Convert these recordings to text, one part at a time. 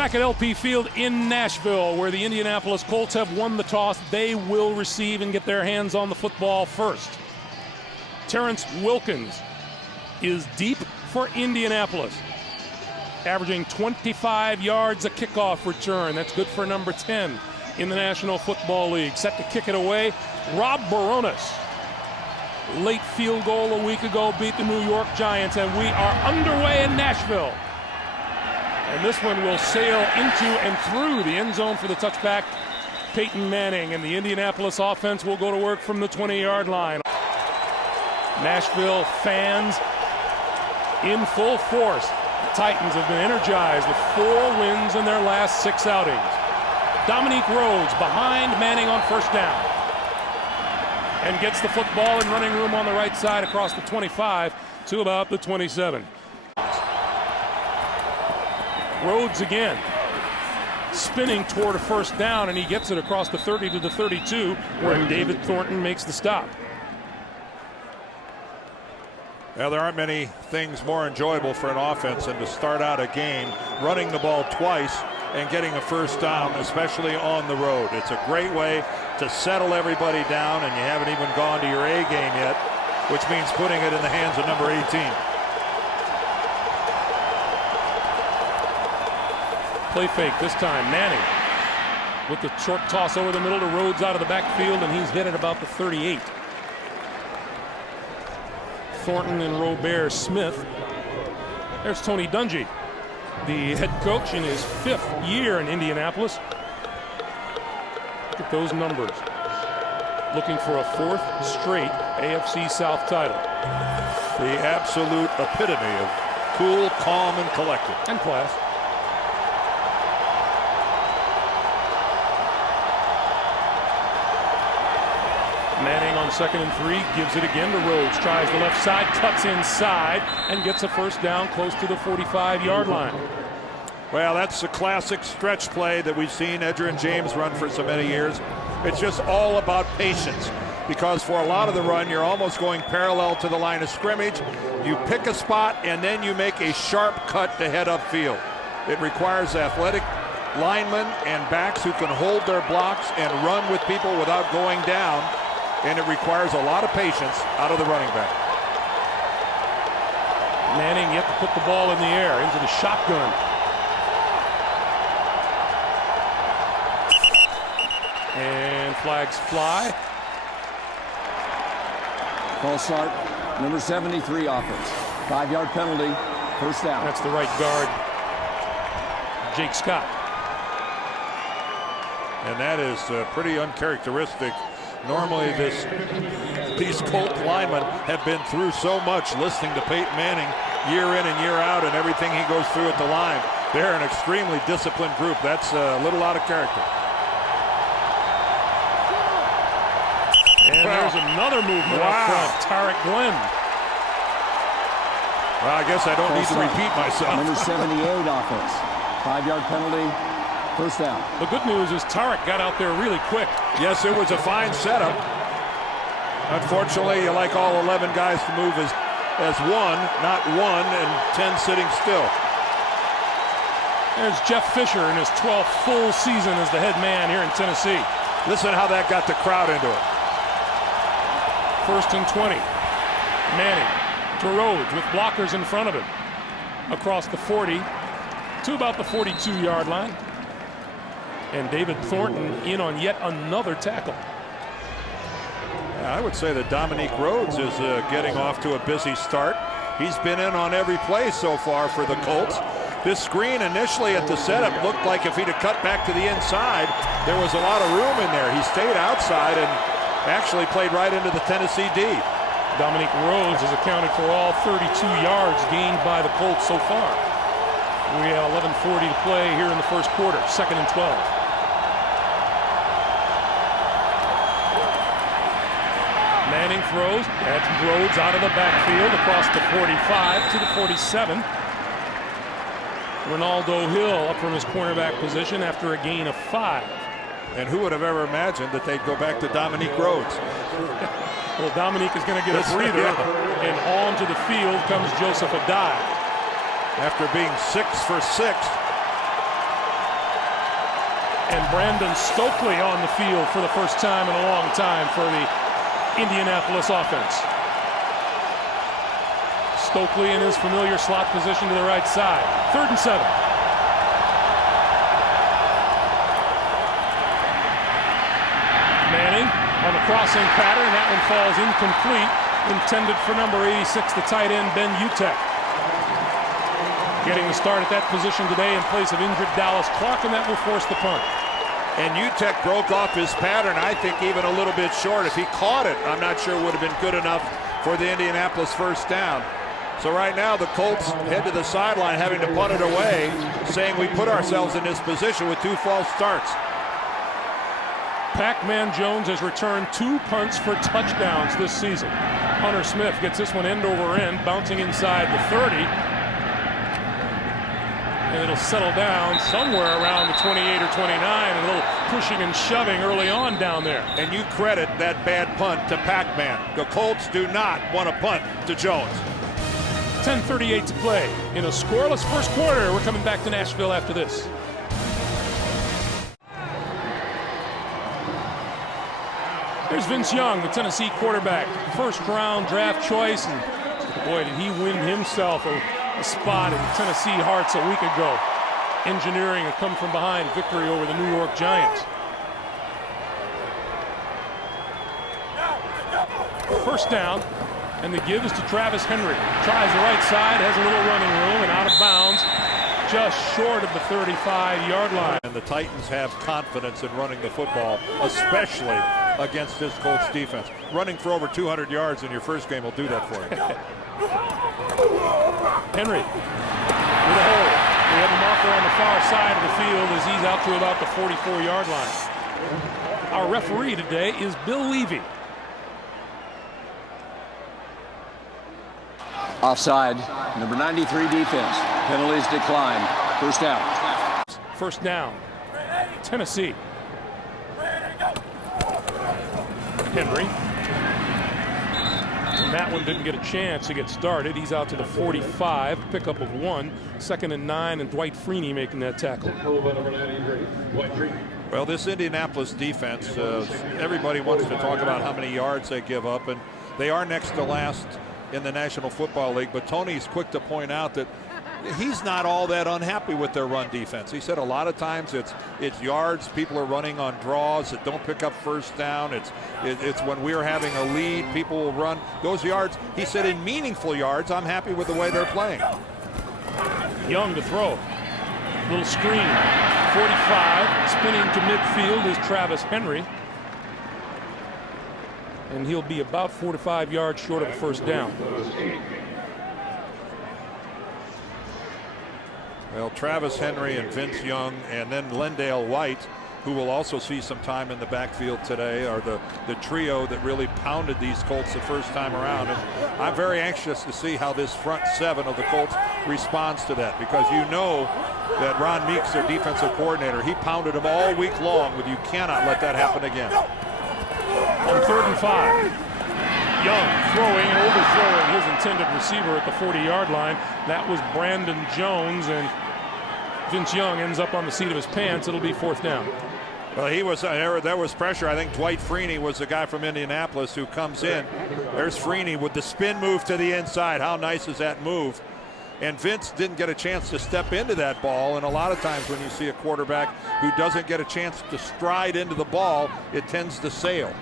Back at LP Field in Nashville, where the Indianapolis Colts have won the toss, they will receive and get their hands on the football first. Terrence Wilkins is deep for Indianapolis, averaging 25 yards a kickoff return. That's good for number 10 in the National Football League. Set to kick it away, Rob Baronis. Late field goal a week ago beat the New York Giants, and we are underway in Nashville. And this one will sail into and through the end zone for the touchback, Peyton Manning, and the Indianapolis offense will go to work from the 20-yard line. Nashville fans in full force. The Titans have been energized with 4 wins in their last 6 outings. Dominique Rhodes behind Manning on first down and gets the football in running room on the right side across the 25 to about the 27. Rhodes again, spinning toward a first down, and he gets it across the 30 to the 32, where David Thornton makes the stop. Well, there aren't many things more enjoyable for an offense than to start out a game running the ball twice and getting a first down, especially on the road. It's a great way to settle everybody down, and you haven't even gone to your A game yet, which means putting it in the hands of number 18. Play fake this time. Manning with the short toss over the middle to Rhodes out of the backfield, and he's hit at about the 38. Thornton and Robert Smith. There's Tony Dungy, the head coach in his 5th year in Indianapolis. Look at those numbers. Looking for a 4th straight AFC South title. The absolute epitome of cool, calm, and collected. And class. Manning on 2nd and 3, gives it again to Rhodes, tries the left side, cuts inside, and gets a first down close to the 45-yard line. Well, that's the classic stretch play that we've seen Edgerrin James run for so many years. It's just all about patience, because for a lot of the run, you're almost going parallel to the line of scrimmage. You pick a spot, and then you make a sharp cut to head upfield. It requires athletic linemen and backs who can hold their blocks and run with people without going down. And it requires a lot of patience out of the running back. Manning yet to put the ball in the air into the shotgun. And flags fly. False start, number 73 offense. 5-yard penalty, first down. That's the right guard, Jake Scott. And that is pretty uncharacteristic. Normally these Colt linemen have been through so much listening to Peyton Manning year in and year out and everything he goes through at the line. They're an extremely disciplined group. That's a little out of character. And there's another movement up front. Tarek Glenn. Well, I guess I don't need to repeat myself. Number 78 offense. 5-yard penalty. First down. The good news is Tarek got out there really quick. Yes, it was a fine setup. Unfortunately, you like all 11 guys to move as one, not 1 and 10 sitting still. There's Jeff Fisher in his 12th full season as the head man here in Tennessee. Listen how that got the crowd into it. 1st and 20. Manning to Rhodes with blockers in front of him. Across the 40 to about the 42-yard line. And David Thornton in on yet another tackle. I would say that Dominique Rhodes is getting off to a busy start. He's been in on every play so far for the Colts. This screen initially at the setup looked like if he'd have cut back to the inside, there was a lot of room in there. He stayed outside and actually played right into the Tennessee D. Dominique Rhodes has accounted for all 32 yards gained by the Colts so far. We have 11:40 to play here in the first quarter, 2nd and 12. Manning throws. That's Rhodes out of the backfield across the 45 to the 47. Ronaldo Hill up from his cornerback position after a gain of 5. And who would have ever imagined that they'd go back to Dominique Rhodes? Well, Dominique is going to get a breather, and onto the field comes Joseph Adai. After being 6 for 6 And Brandon Stokely on the field for the first time in a long time for the Indianapolis offense. Stokely in his familiar slot position to the right side. 3rd and 7. Manning on the crossing pattern. That one falls incomplete. Intended for number 86, the tight end, Ben Utek. Getting the start at that position today in place of injured Dallas Clark, and that will force the punt. And Utek broke off his pattern, I think even a little bit short. If he caught it, I'm not sure it would have been good enough for the Indianapolis first down. So right now the Colts head to the sideline having to punt it away, saying we put ourselves in this position with 2 false starts. Pac-Man Jones has returned 2 punts for touchdowns this season. Hunter Smith gets this one end over end, bouncing inside the 30. And it'll settle down somewhere around the 28 or 29. A little pushing and shoving early on down there. And you credit that bad punt to Pac-Man. The Colts do not want to punt to Jones. 10:38 to play in a scoreless first quarter. We're coming back to Nashville after this. There's Vince Young, the Tennessee quarterback, first-round draft choice, and boy, did he win himself a spot in Tennessee hearts a week ago, engineering a come-from-behind victory over the New York Giants. First down, and the give is to Travis Henry. Tries the right side, has a little running room, and out of bounds, just short of the 35-yard line. And the Titans have confidence in running the football, especially against this Colts defense. Running for over 200 yards in your first game will do that for you. Henry with a hole. We have a marker on the far side of the field as he's out to about the 44-yard line. Our referee today is Bill Levy. Offside, number 93 defense. Penalties decline. First down. First down. Tennessee. Henry. And that one didn't get a chance to get started. He's out to the 45. Pickup of 1. 2nd and 9, and Dwight Freeney making that tackle. Well, this Indianapolis defense, everybody wants to talk about how many yards they give up, and they are next to last in the National Football League. But Tony's quick to point out that he's not all that unhappy with their run defense. He said a lot of times it's yards. People are running on draws that don't pick up first down. It's when we're having a lead, people will run those yards. He said in meaningful yards, I'm happy with the way they're playing. Young to throw. Little screen. 45. Spinning to midfield is Travis Henry. And he'll be about 4 to 5 yards short of a first down. Well, Travis Henry and Vince Young, and then Lendale White, who will also see some time in the backfield today, are the trio that really pounded these Colts the first time around. And I'm very anxious to see how this front 7 of the Colts responds to that, because you know that Ron Meeks, their defensive coordinator, he pounded them all week long, but you cannot let that happen again. On 3rd and 5. Young throwing and overthrowing his intended receiver at the 40-yard line. That was Brandon Jones, and Vince Young ends up on the seat of his pants. It'll be 4th down. Well, there was pressure. I think Dwight Freeney was the guy from Indianapolis who comes in. There's Freeney with the spin move to the inside. How nice is that move? And Vince didn't get a chance to step into that ball, and a lot of times when you see a quarterback who doesn't get a chance to stride into the ball, it tends to sail.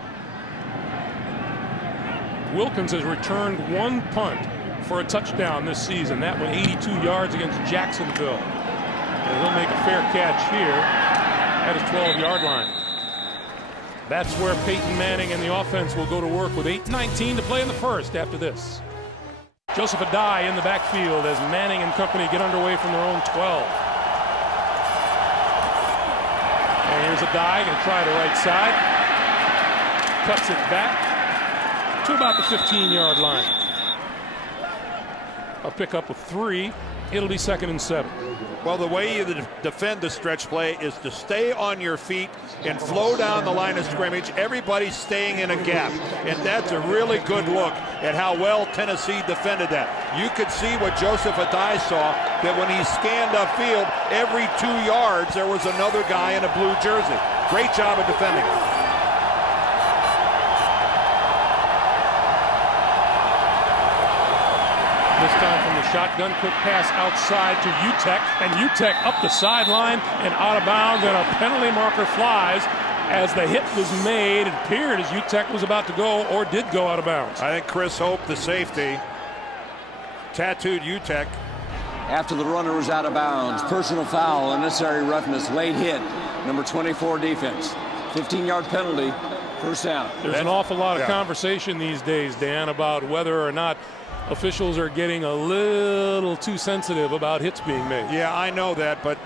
Wilkins has returned 1 punt for a touchdown this season. That one 82 yards against Jacksonville. And he'll make a fair catch here at his 12-yard line. That's where Peyton Manning and the offense will go to work with 8:19 to play in the first after this. Joseph Adai in the backfield as Manning and company get underway from their own 12. And here's Adai going to try the right side. Cuts it back to about the 15-yard line. A pickup of 3 It'll be 2nd and 7. Well, the way you defend the stretch play is to stay on your feet and flow down the line of scrimmage. Everybody's staying in a gap, and that's a really good look at how well Tennessee defended that. You could see what Joseph Adai saw, that when he scanned upfield, every 2 yards there was another guy in a blue jersey. Great job of defending it. This time from the shotgun, quick pass outside to Utek, and Utek up the sideline and out of bounds, and a penalty marker flies as the hit was made. It appeared as Utek was about to go, or did go, out of bounds. I think Chris Hope, the safety, tattooed Utek. After the runner was out of bounds, personal foul, unnecessary roughness, late hit, number 24 defense. 15-yard penalty, first down. There's an awful lot of conversation these days, Dan, about whether or not officials are getting a little too sensitive about hits being made. Yeah, I know that, but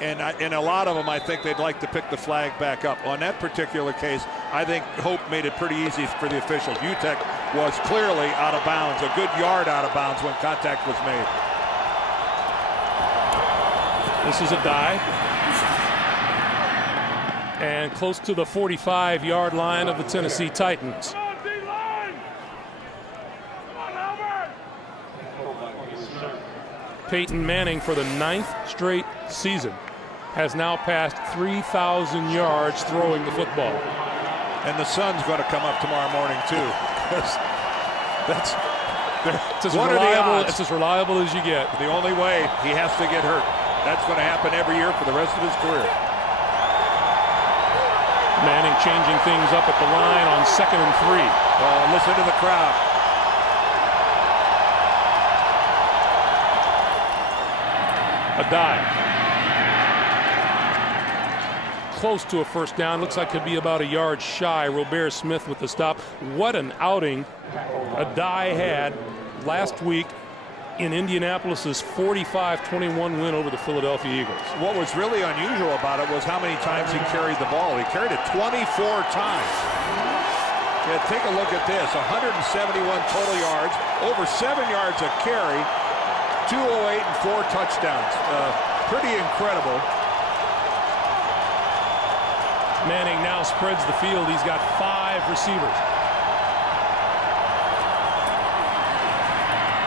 in a lot of them, I think they'd like to pick the flag back up. On that particular case, I think Hope made it pretty easy for the officials. Utek was clearly out of bounds, a good yard out of bounds when contact was made. This is a dive. And close to the 45-yard line of the Tennessee Titans. Peyton Manning, for the 9th straight season, has now passed 3,000 yards throwing the football. And the sun's going to come up tomorrow morning, too. That's it's as reliable as you get. The only way, he has to get hurt. That's going to happen every year for the rest of his career. Manning changing things up at the line on 2nd and 3. Oh, listen to the crowd. A dive. Close to a first down. Looks like could be about a yard shy. Robert Smith with the stop. What an outing Adai had last week in Indianapolis' 45-21 win over the Philadelphia Eagles. What was really unusual about it was how many times he carried the ball. He carried it 24 times. Yeah, take a look at this. 171 total yards, over 7 yards a carry, 208 and 4 touchdowns. Pretty incredible. Manning now spreads the field. He's got 5 receivers.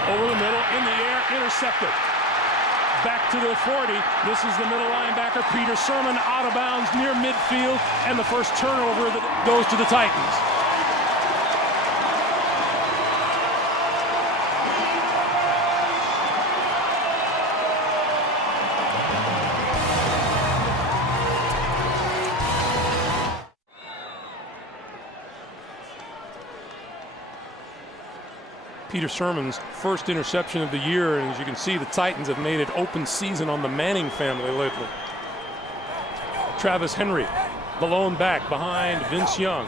Over the middle, in the air, intercepted. Back to the 40. This is the middle linebacker, Peter Sermon, out of bounds near midfield, and the first turnover that goes to the Titans. Peter Sermon's first interception of the year, and as you can see, the Titans have made it open season on the Manning family lately. Travis Henry, the lone back behind Vince Young.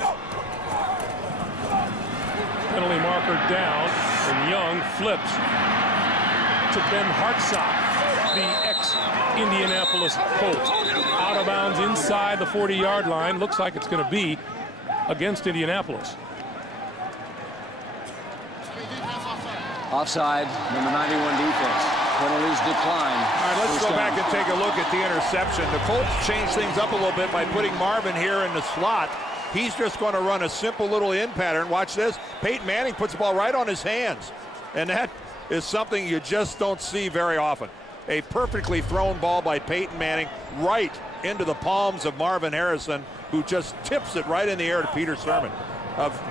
Penalty marker down, and Young flips to Ben Hartsock, the ex-Indianapolis Colts. Out of bounds inside the 40-yard line. Looks like it's going to be against Indianapolis. Offside, number 91 defense. Penalties decline. All right, let's go back and take a look at the interception. The Colts changed things up a little bit by putting Marvin here in the slot. He's just going to run a simple little in pattern. Watch this. Peyton Manning puts the ball right on his hands. And that is something you just don't see very often. A perfectly thrown ball by Peyton Manning right into the palms of Marvin Harrison, who just tips it right in the air to Peter Sermon.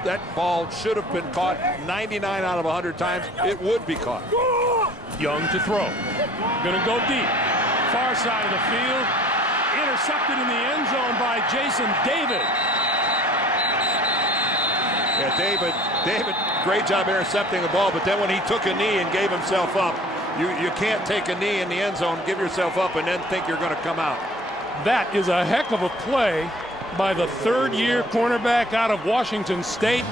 That ball should have been caught 99 out of 100 times. It would be caught. Young to throw. Going to go deep. Far side of the field. Intercepted in the end zone by Jason David. Yeah, David, great job intercepting the ball, but then when he took a knee and gave himself up, you can't take a knee in the end zone, give yourself up, and then think you're going to come out. That is a heck of a play by the third-year cornerback out of Washington State.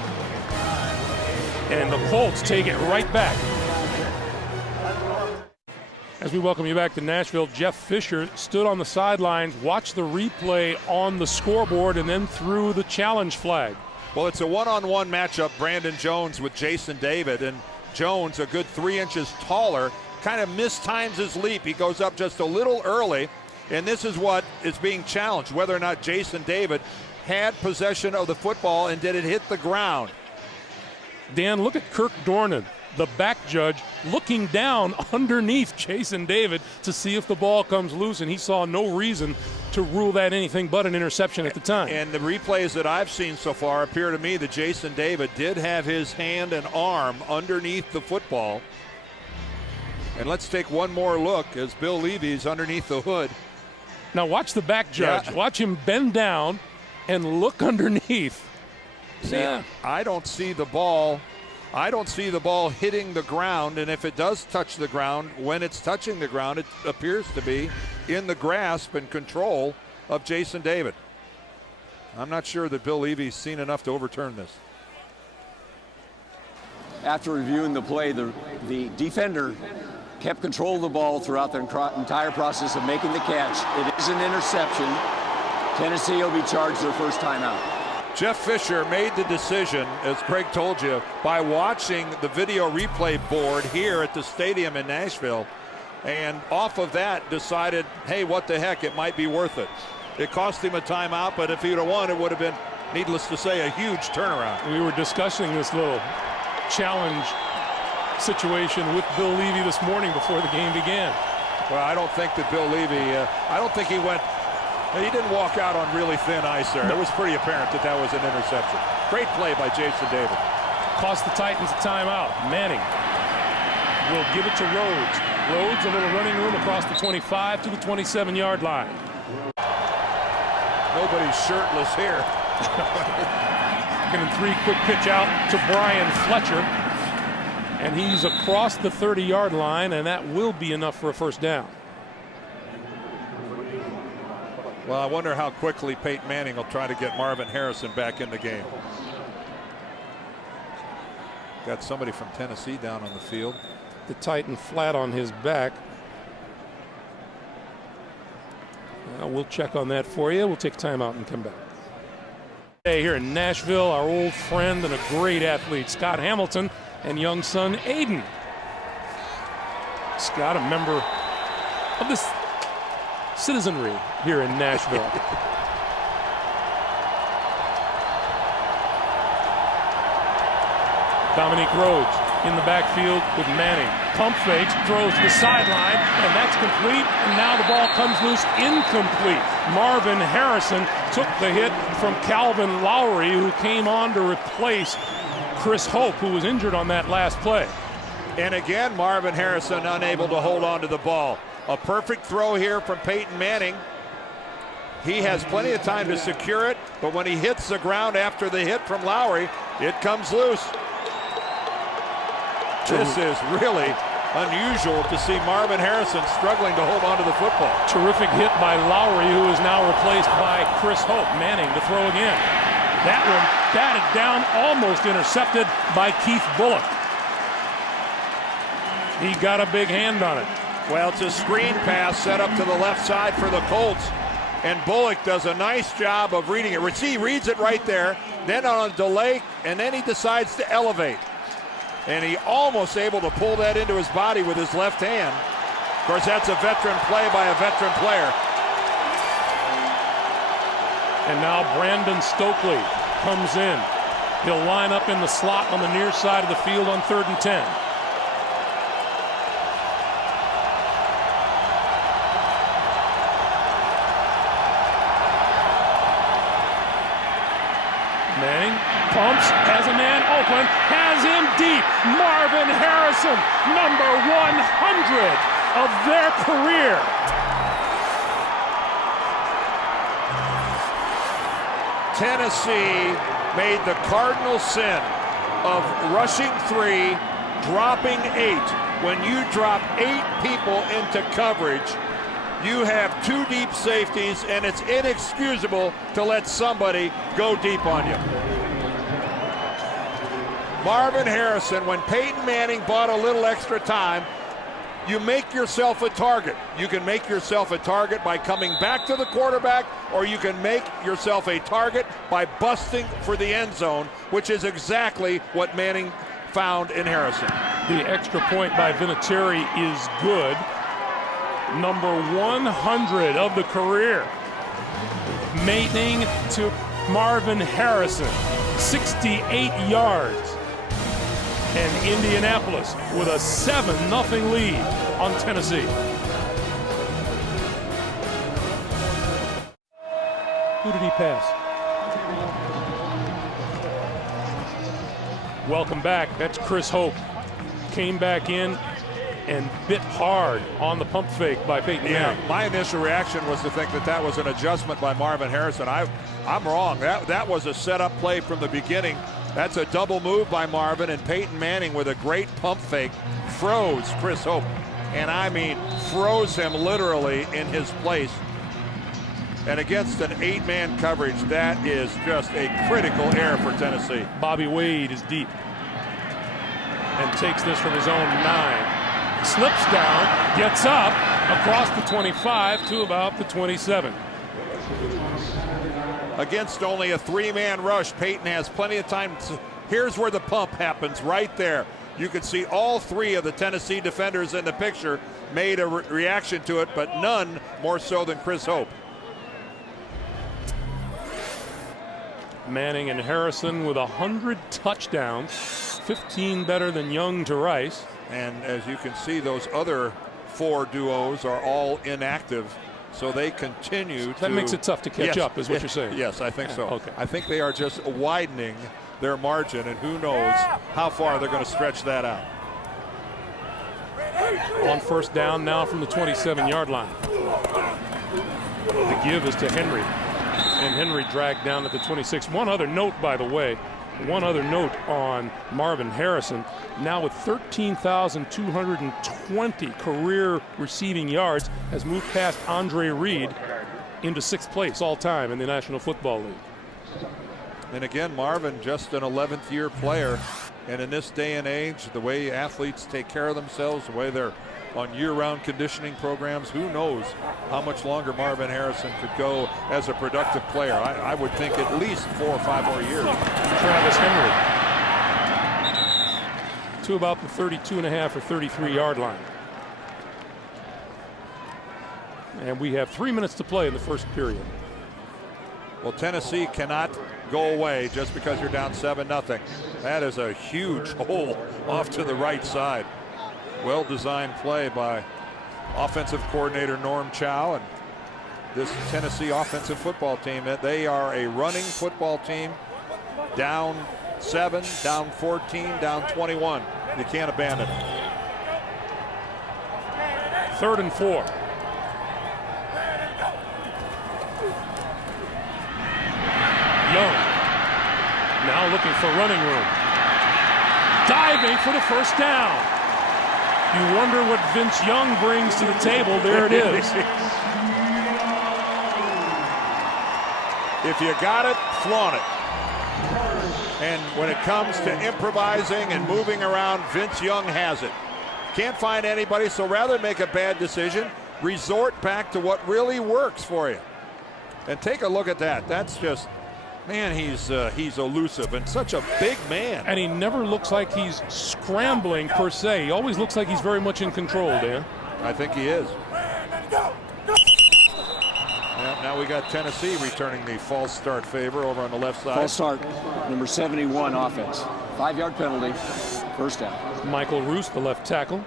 And the Colts take it right back. As we welcome you back to Nashville, Jeff Fisher stood on the sidelines, watched the replay on the scoreboard, and then threw the challenge flag. Well, it's a one-on-one matchup, Brandon Jones with Jason David, and Jones, a good 3 inches taller, kind of mistimes his leap. He goes up just a little early, and this is what is being challenged, whether or not Jason David had possession of the football and did it hit the ground. Dan, look at Kirk Dornan, the back judge, looking down underneath Jason David to see if the ball comes loose, and he saw no reason to rule that anything but an interception at the time. And the replays that I've seen so far appear to me that Jason David did have his hand and arm underneath the football. And let's take one more look as Bill Levy's underneath the hood. Now watch the back judge. Yeah. Watch him bend down and look underneath. See, I don't see the ball. I don't see the ball hitting the ground, and if it does touch the ground, when it's touching the ground, it appears to be in the grasp and control of Jason David. I'm not sure that Bill Levy's seen enough to overturn this. After reviewing the play, the defender kept control of the ball throughout the entire process of making the catch. It is an interception. Tennessee will be charged their first timeout. Jeff Fisher made the decision, as Craig told you, by watching the video replay board here at the stadium in Nashville, and off of that decided, hey, what the heck, it might be worth it. It cost him a timeout, but if he would have won, it would have been, needless to say, a huge turnaround. We were discussing this little challenge situation with Bill Levy this morning before the game began. Well, I don't think that Bill Levy, I don't think he didn't walk out on really thin ice there. It was pretty apparent that that was an interception. Great play by Jason David. Cost the Titans a timeout. Manning will give it to Rhodes. Rhodes, a little running room across the 25 to the 27-yard line. Nobody's shirtless here. Getting 3 quick pitch out to Brian Fletcher. And he's across the 30-yard line, and that will be enough for a first down. Well, I wonder how quickly Peyton Manning will try to get Marvin Harrison back in the game. Got somebody from Tennessee down on the field. The Titan flat on his back. We'll check on that for you. We'll take time out and come back. Hey, here in Nashville, our old friend and a great athlete, Scott Hamilton, and young son, Aiden. Scott, a member of this citizenry here in Nashville. Dominique Rhodes in the backfield with Manning. Pump fakes, throws to the sideline, and that's complete. And now the ball comes loose, incomplete. Marvin Harrison took the hit from Calvin Lowry, who came on to replace Chris Hope, who was injured on that last play. And again, Marvin Harrison unable to hold on to the ball. A perfect throw here from Peyton Manning. He has plenty of time to secure it, but when he hits the ground after the hit from Lowry, it comes loose. This is really unusual to see Marvin Harrison struggling to hold on to the football. Terrific hit by Lowry, who is now replaced by Chris Hope. Manning to throw again. That one batted down, almost intercepted by Keith Bullock. He got a big hand on it. Well, it's a screen pass set up to the left side for the Colts, and Bullock does a nice job of reading it. He reads it right there, then on a delay, and then he decides to elevate. And he almost able to pull that into his body with his left hand. Of course, that's a veteran play by a veteran player. And now Brandon Stokely comes in. He'll line up in the slot on the near side of the field on 3rd and 10. Manning pumps, has a man open, has him deep. Marvin Harrison, number 100 of their career. Tennessee made the cardinal sin of rushing 3, dropping 8. When you drop 8 people into coverage, you have 2 deep safeties, and it's inexcusable to let somebody go deep on you. Marvin Harrison, when Peyton Manning bought a little extra time, you make yourself a target. You can make yourself a target by coming back to the quarterback, or you can make yourself a target by busting for the end zone, which is exactly what Manning found in Harrison. The extra point by Vinatieri is good. Number 100 of the career. Mating to Marvin Harrison, 68 yards. And Indianapolis with a 7-0 lead on Tennessee. Who did he pass? Welcome back. That's Chris Hope. Came back in and bit hard on the pump fake by Peyton Manning. My initial reaction was to think that was an adjustment by Marvin Harrison. I'm wrong. That was a setup play from the beginning. That's a double move by Marvin, and Peyton Manning with a great pump fake froze Chris Hope. And I mean, froze him literally in his place. And against an 8-man coverage, that is just a critical error for Tennessee. Bobby Wade is deep and takes this from his own 9. Slips down, gets up across the 25 to about the 27. Against only a 3-man rush, Peyton has plenty of time. Here's where the pump happens, right there. You can see all 3 of the Tennessee defenders in the picture made a reaction to it, but none more so than Chris Hope. Manning and Harrison with 100 touchdowns, 15 better than Young to Rice. And as you can see, those other 4 duos are all inactive, so they continue That makes it tough to catch up, is what you're saying. Yes, I think so. Okay. I think they are just widening their margin, and who knows how far they're going to stretch that out. On first down now from the 27-yard line. The give is to Henry. And Henry dragged down at the 26. One other note, by the way, on Marvin Harrison, now with 13,220 career receiving yards, has moved past Andre Reed into 6th place all time in the National Football League. And again, Marvin, just an 11th year player. And in this day and age, the way athletes take care of themselves, the way they're on year-round conditioning programs, who knows how much longer Marvin Harrison could go as a productive player. I would think at least 4 or 5 more years. Travis Henry to about the 32.5 or 33-yard line. And we have 3 minutes to play in the first period. Well, Tennessee cannot go away just because you're down 7-0. That is a huge hole off to the right side. Well-designed play by offensive coordinator Norm Chow and this Tennessee offensive football team. They are a running football team. Down 7, down 14, down 21. You can't abandon it. 3rd and 4. Young now looking for running room. Diving for the first down. You wonder what Vince Young brings to the table. There it is. If you got it, flaunt it. And when it comes to improvising and moving around, Vince Young has it. Can't find anybody, so rather than make a bad decision, resort back to what really works for you. And take a look at that. That's just, man, he's elusive and such a big man. And he never looks like he's scrambling per se. He always looks like he's very much in control, Dan. I think he is. Now we got Tennessee returning the false start favor over on the left side. False start, number 71 offense. 5-yard penalty, first down. Michael Roos, the left tackle.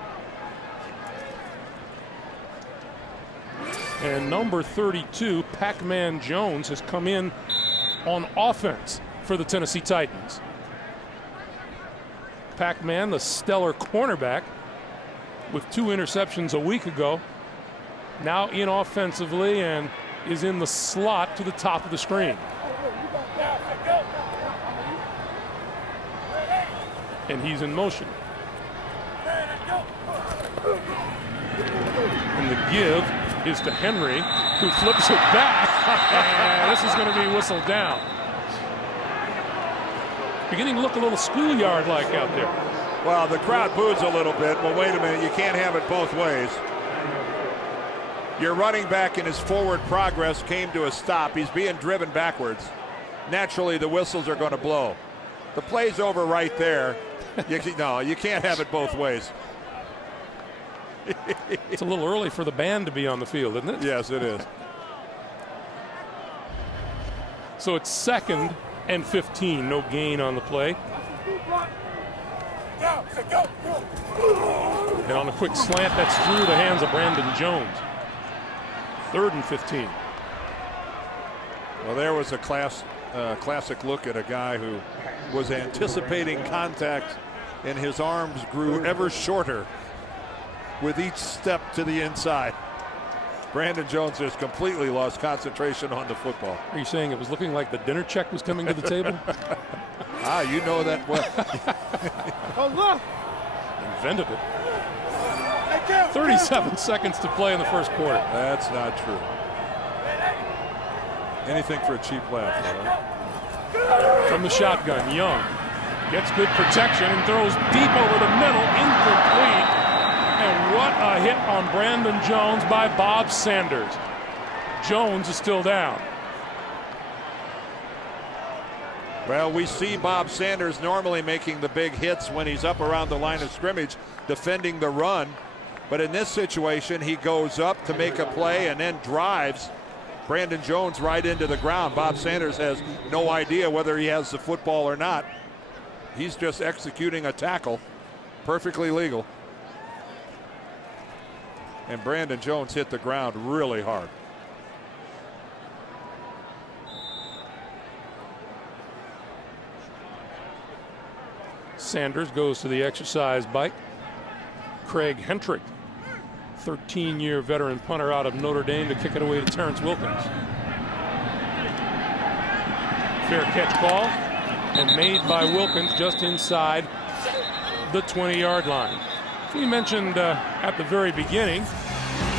And number 32, Pac-Man Jones, has come in on offense for the Tennessee Titans. Pac-Man, the stellar cornerback with 2 interceptions a week ago, now in offensively and is in the slot to the top of the screen. And he's in motion. And the give is to Henry, who flips it back. And this is going to be whistled down. Beginning to look a little schoolyard-like out there. Well, the crowd boos a little bit. Well, wait a minute. You can't have it both ways. Your running back in his forward progress came to a stop. He's being driven backwards. Naturally, the whistles are going to blow. The play's over right there. No, you can't have it both ways. It's a little early for the band to be on the field, isn't it? Yes, it is. So it's 2nd and 15. No gain on the play. And on a quick slant, that's through the hands of Brandon Jones. 3rd and 15. Well, there was a classic look at a guy who was anticipating contact, and his arms grew ever shorter with each step to the inside. Brandon Jones just completely lost concentration on the football. Are you saying it was looking like the dinner check was coming to the table? You know that well. Oh, look. Invented it. 37 seconds to play in the first quarter. That's not true. Anything for a cheap laugh, right? From the shotgun, Young gets good protection and throws deep over the middle, incomplete. And what a hit on Brandon Jones by Bob Sanders. Jones is still down. Well, we see Bob Sanders normally making the big hits when he's up around the line of scrimmage defending the run. But in this situation, he goes up to make a play and then drives Brandon Jones right into the ground. Bob Sanders has no idea whether he has the football or not. He's just executing a tackle. Perfectly legal. And Brandon Jones hit the ground really hard. Sanders goes to the exercise bike. Craig Hentrick, 13-year veteran punter out of Notre Dame, to kick it away to Terrence Wilkins. Fair catch ball, and made by Wilkins just inside the 20-yard line. We mentioned at the very beginning,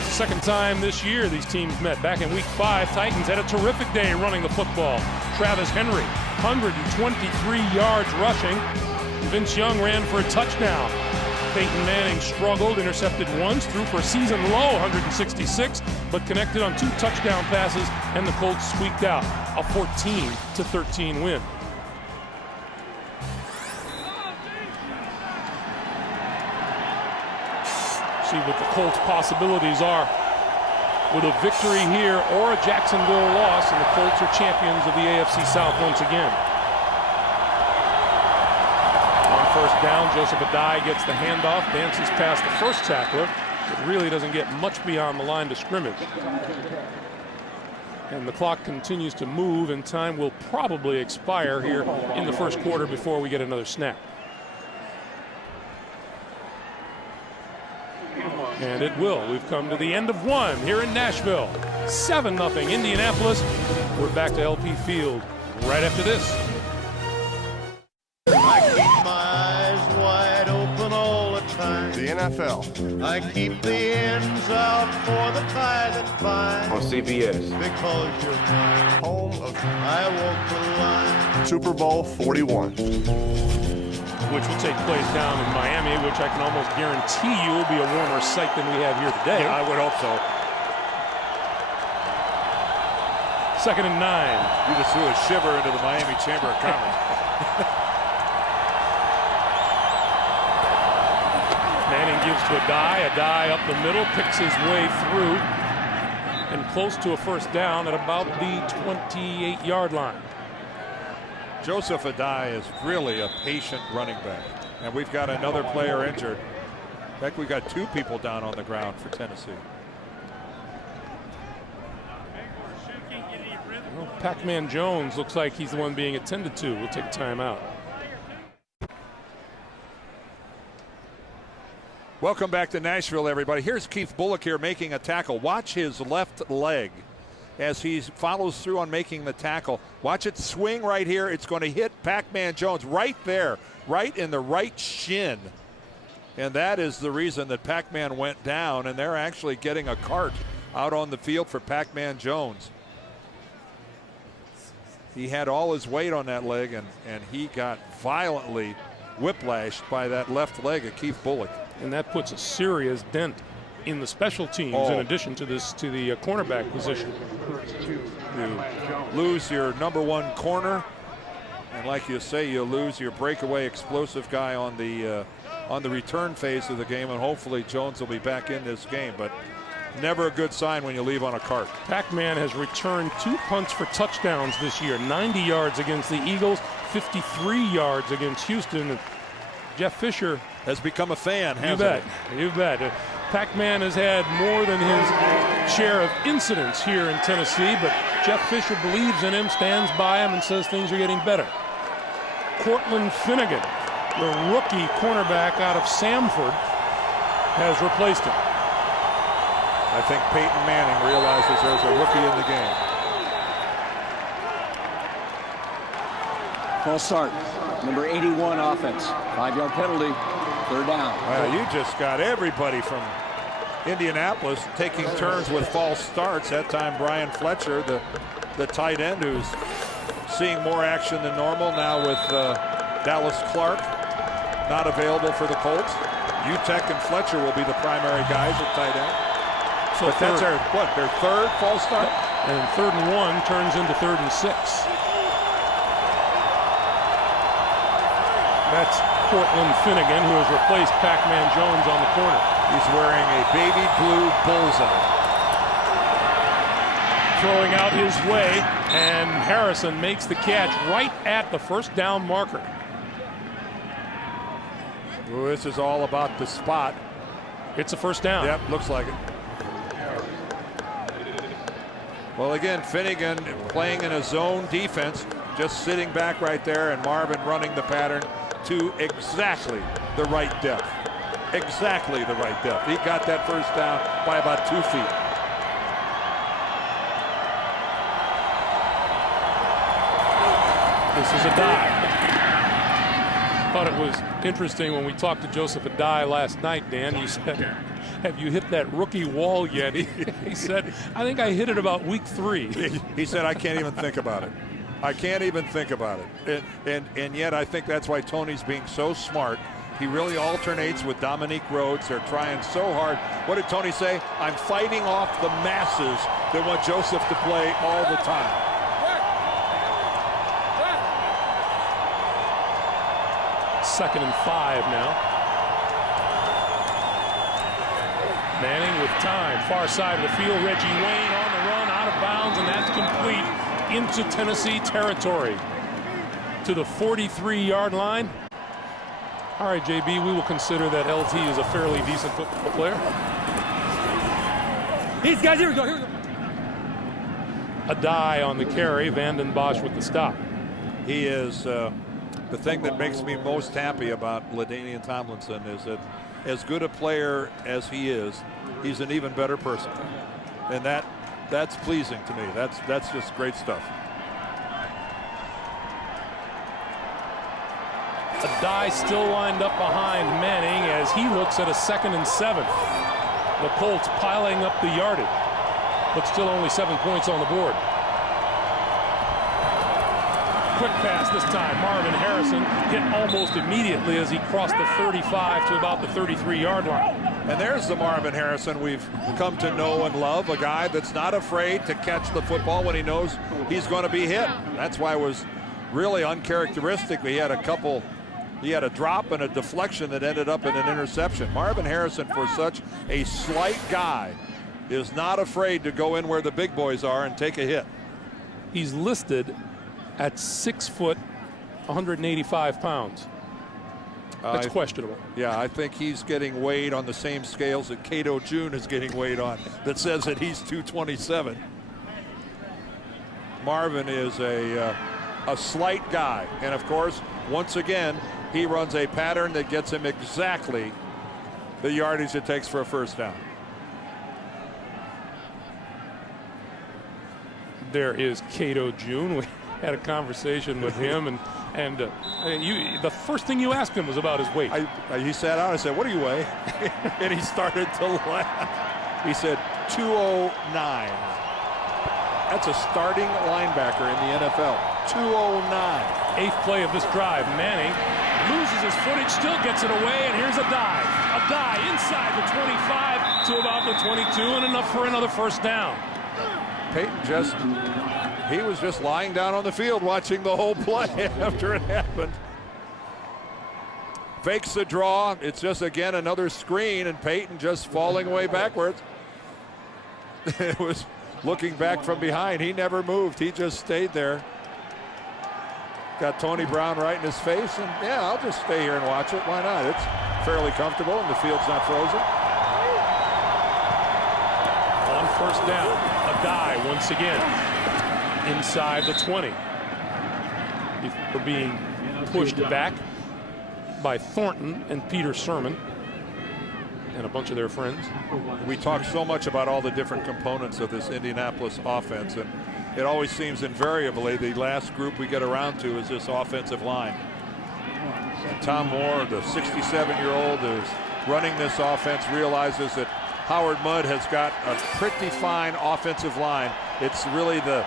second time this year these teams met. Back in week 5, Titans had a terrific day running the football. Travis Henry, 123 yards rushing. Vince Young ran for a touchdown. Peyton Manning struggled, intercepted once, threw for a season low 166, but connected on 2 touchdown passes, and the Colts squeaked out a 14-13 win. See what the Colts' possibilities are with a victory here or a Jacksonville loss, and the Colts are champions of the AFC South once again. First down, Joseph Adai gets the handoff, dances past the first tackler, but really doesn't get much beyond the line to scrimmage. And the clock continues to move, and time will probably expire here in the first quarter before we get another snap. And it will. We've come to the end of one here in Nashville. 7-0 Indianapolis. We're back to LP Field right after this. The NFL. I keep the ends out for the tie that binds. On CBS. Because you're mine. Home of I walk the line. Super Bowl 41. Which will take place down in Miami, which I can almost guarantee you will be a warmer sight than we have here today. Yeah, I would hope so. 2nd and 9. You just threw a shiver into the Miami Chamber of Commerce. Manning gives to Adai up the middle, picks his way through, and close to a first down at about the 28-yard line. Joseph Adai is really a patient running back, and we've got another player injured. In fact, we've got 2 people down on the ground for Tennessee. Well, Pac-Man Jones looks like he's the one being attended to. We'll take time out. Welcome back to Nashville, everybody. Here's Keith Bullock here making a tackle. Watch his left leg as he follows through on making the tackle. Watch it swing right here. It's going to hit Pac-Man Jones right there, right in the right shin. And that is the reason that Pac-Man went down, and they're actually getting a cart out on the field for Pac-Man Jones. He had all his weight on that leg, and he got violently whiplashed by that left leg of Keith Bullock. And that puts a serious dent in the special teams in addition to the cornerback position. You lose your number 1 corner And like you say, you lose your breakaway explosive guy on the return phase of the game, and hopefully Jones will be back in this game. But never a good sign when you leave on a cart. Pac-Man has returned 2 punts for touchdowns this year. 90 yards against the Eagles, 53 yards against Houston. Jeff Fisher has become a fan, hasn't he? You bet. Pac-Man has had more than his share of incidents here in Tennessee, but Jeff Fisher believes in him, stands by him, and says things are getting better. Cortland Finnegan, the rookie cornerback out of Samford, has replaced him. I think Peyton Manning realizes there's a rookie in the game. False start. Number 81 offense. 5-yard penalty. 3rd down. Well, you just got everybody from Indianapolis taking turns with false starts. That time Brian Fletcher, the tight end, who's seeing more action than normal now with Dallas Clark not available for the Colts. Utek and Fletcher will be the primary guys at tight end. So but that's their 3rd false start? And 3rd and 1 turns into 3rd and 6. That's Cortland Finnegan, who has replaced Pac-Man Jones on the corner. He's wearing a baby blue bullseye. Throwing out his way, and Harrison makes the catch right at the 1st down marker. Well, this is all about the spot. It's a 1st down. Yep, looks like it. Well, again, Finnegan playing in a zone defense, just sitting back right there, and Marvin running the pattern to exactly the right depth. Exactly the right depth. He got that 1st down by about 2 feet. This is a dive. Thought it was interesting when we talked to Joseph Adai last night, Dan. He said, have you hit that rookie wall yet? He said, I think I hit it about week 3. He said, I can't even think about it. I can't even think about it. And yet I think that's why Tony's being so smart. He really alternates with Dominique Rhodes. They're trying so hard. What did Tony say? I'm fighting off the masses that want Joseph to play all the time. Second and 5 now. Manning with time, far side of the field. Reggie Wayne on the run, out of bounds, and that's complete into Tennessee territory to the 43-yard line. All right, JB, we will consider that LT is a fairly decent football player. These guys, here we go. A die on the carry, Vanden Bosch with the stop. He is the thing that makes me most happy about LaDainian Tomlinson is that as good a player as he is, he's an even better person. And that's pleasing to me. That's just great stuff. Adai still lined up behind Manning as he looks at a 2nd and 7. The Colts piling up the yardage, but still only 7 points on the board. Quick pass this time. Marvin Harrison hit almost immediately as he crossed the 35 to about the 33-yard line. And there's the Marvin Harrison we've come to know and love, a guy that's not afraid to catch the football when he knows he's going to be hit. That's why it was really uncharacteristic. He had a drop and a deflection that ended up in an interception. Marvin Harrison, for such a slight guy, is not afraid to go in where the big boys are and take a hit. He's listed at 6 foot, 185 pounds. That's questionable. Yeah, I think he's getting weighed on the same scales that Cato June is getting weighed on, that says that he's 227. Marvin is a slight guy, and of course, once again, he runs a pattern that gets him exactly the yardage it takes for a 1st down. There is Cato June. We had a conversation with him, and the first thing you asked him was about his weight. He sat down. I said, "What do you weigh?" And he started to laugh. He said, 209. That's a starting linebacker in the NFL. 209. 8th play of this drive. Manning loses his footage, still gets it away, and here's a dive. A dive inside the 25 to about the 22, and enough for another 1st down. Peyton just He was just lying down on the field watching the whole play after it happened. Fakes the draw. It's just, again, another screen, and Peyton just falling away backwards. It was looking back from behind. He never moved. He just stayed there. Got Tony Brown right in his face, and yeah, I'll just stay here and watch it. Why not? It's fairly comfortable, and the field's not frozen. On first down, a die once again inside the 20. Before being pushed back by Thornton and Peter Sermon and a bunch of their friends. We talk so much about all the different components of this Indianapolis offense, and it always seems invariably the last group we get around to is this offensive line. And Tom Moore, the 67-year-old who's running this offense, realizes that Howard Mudd has got a pretty fine offensive line. It's really the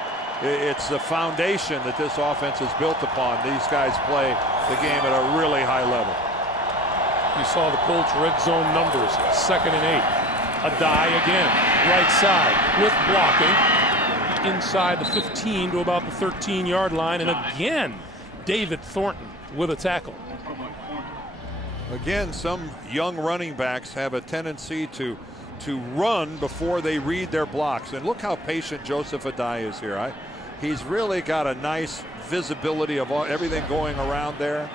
foundation that this offense is built upon. These guys play the game at a really high level. You saw the Colts red zone numbers, 2nd and 8. A die again, right side with blocking inside the 15 to about the 13-yard line, and again David Thornton with a tackle. Again, some young running backs have a tendency to run before they read their blocks, and look how patient Joseph Adai is here. He's really got a nice visibility of everything going around there.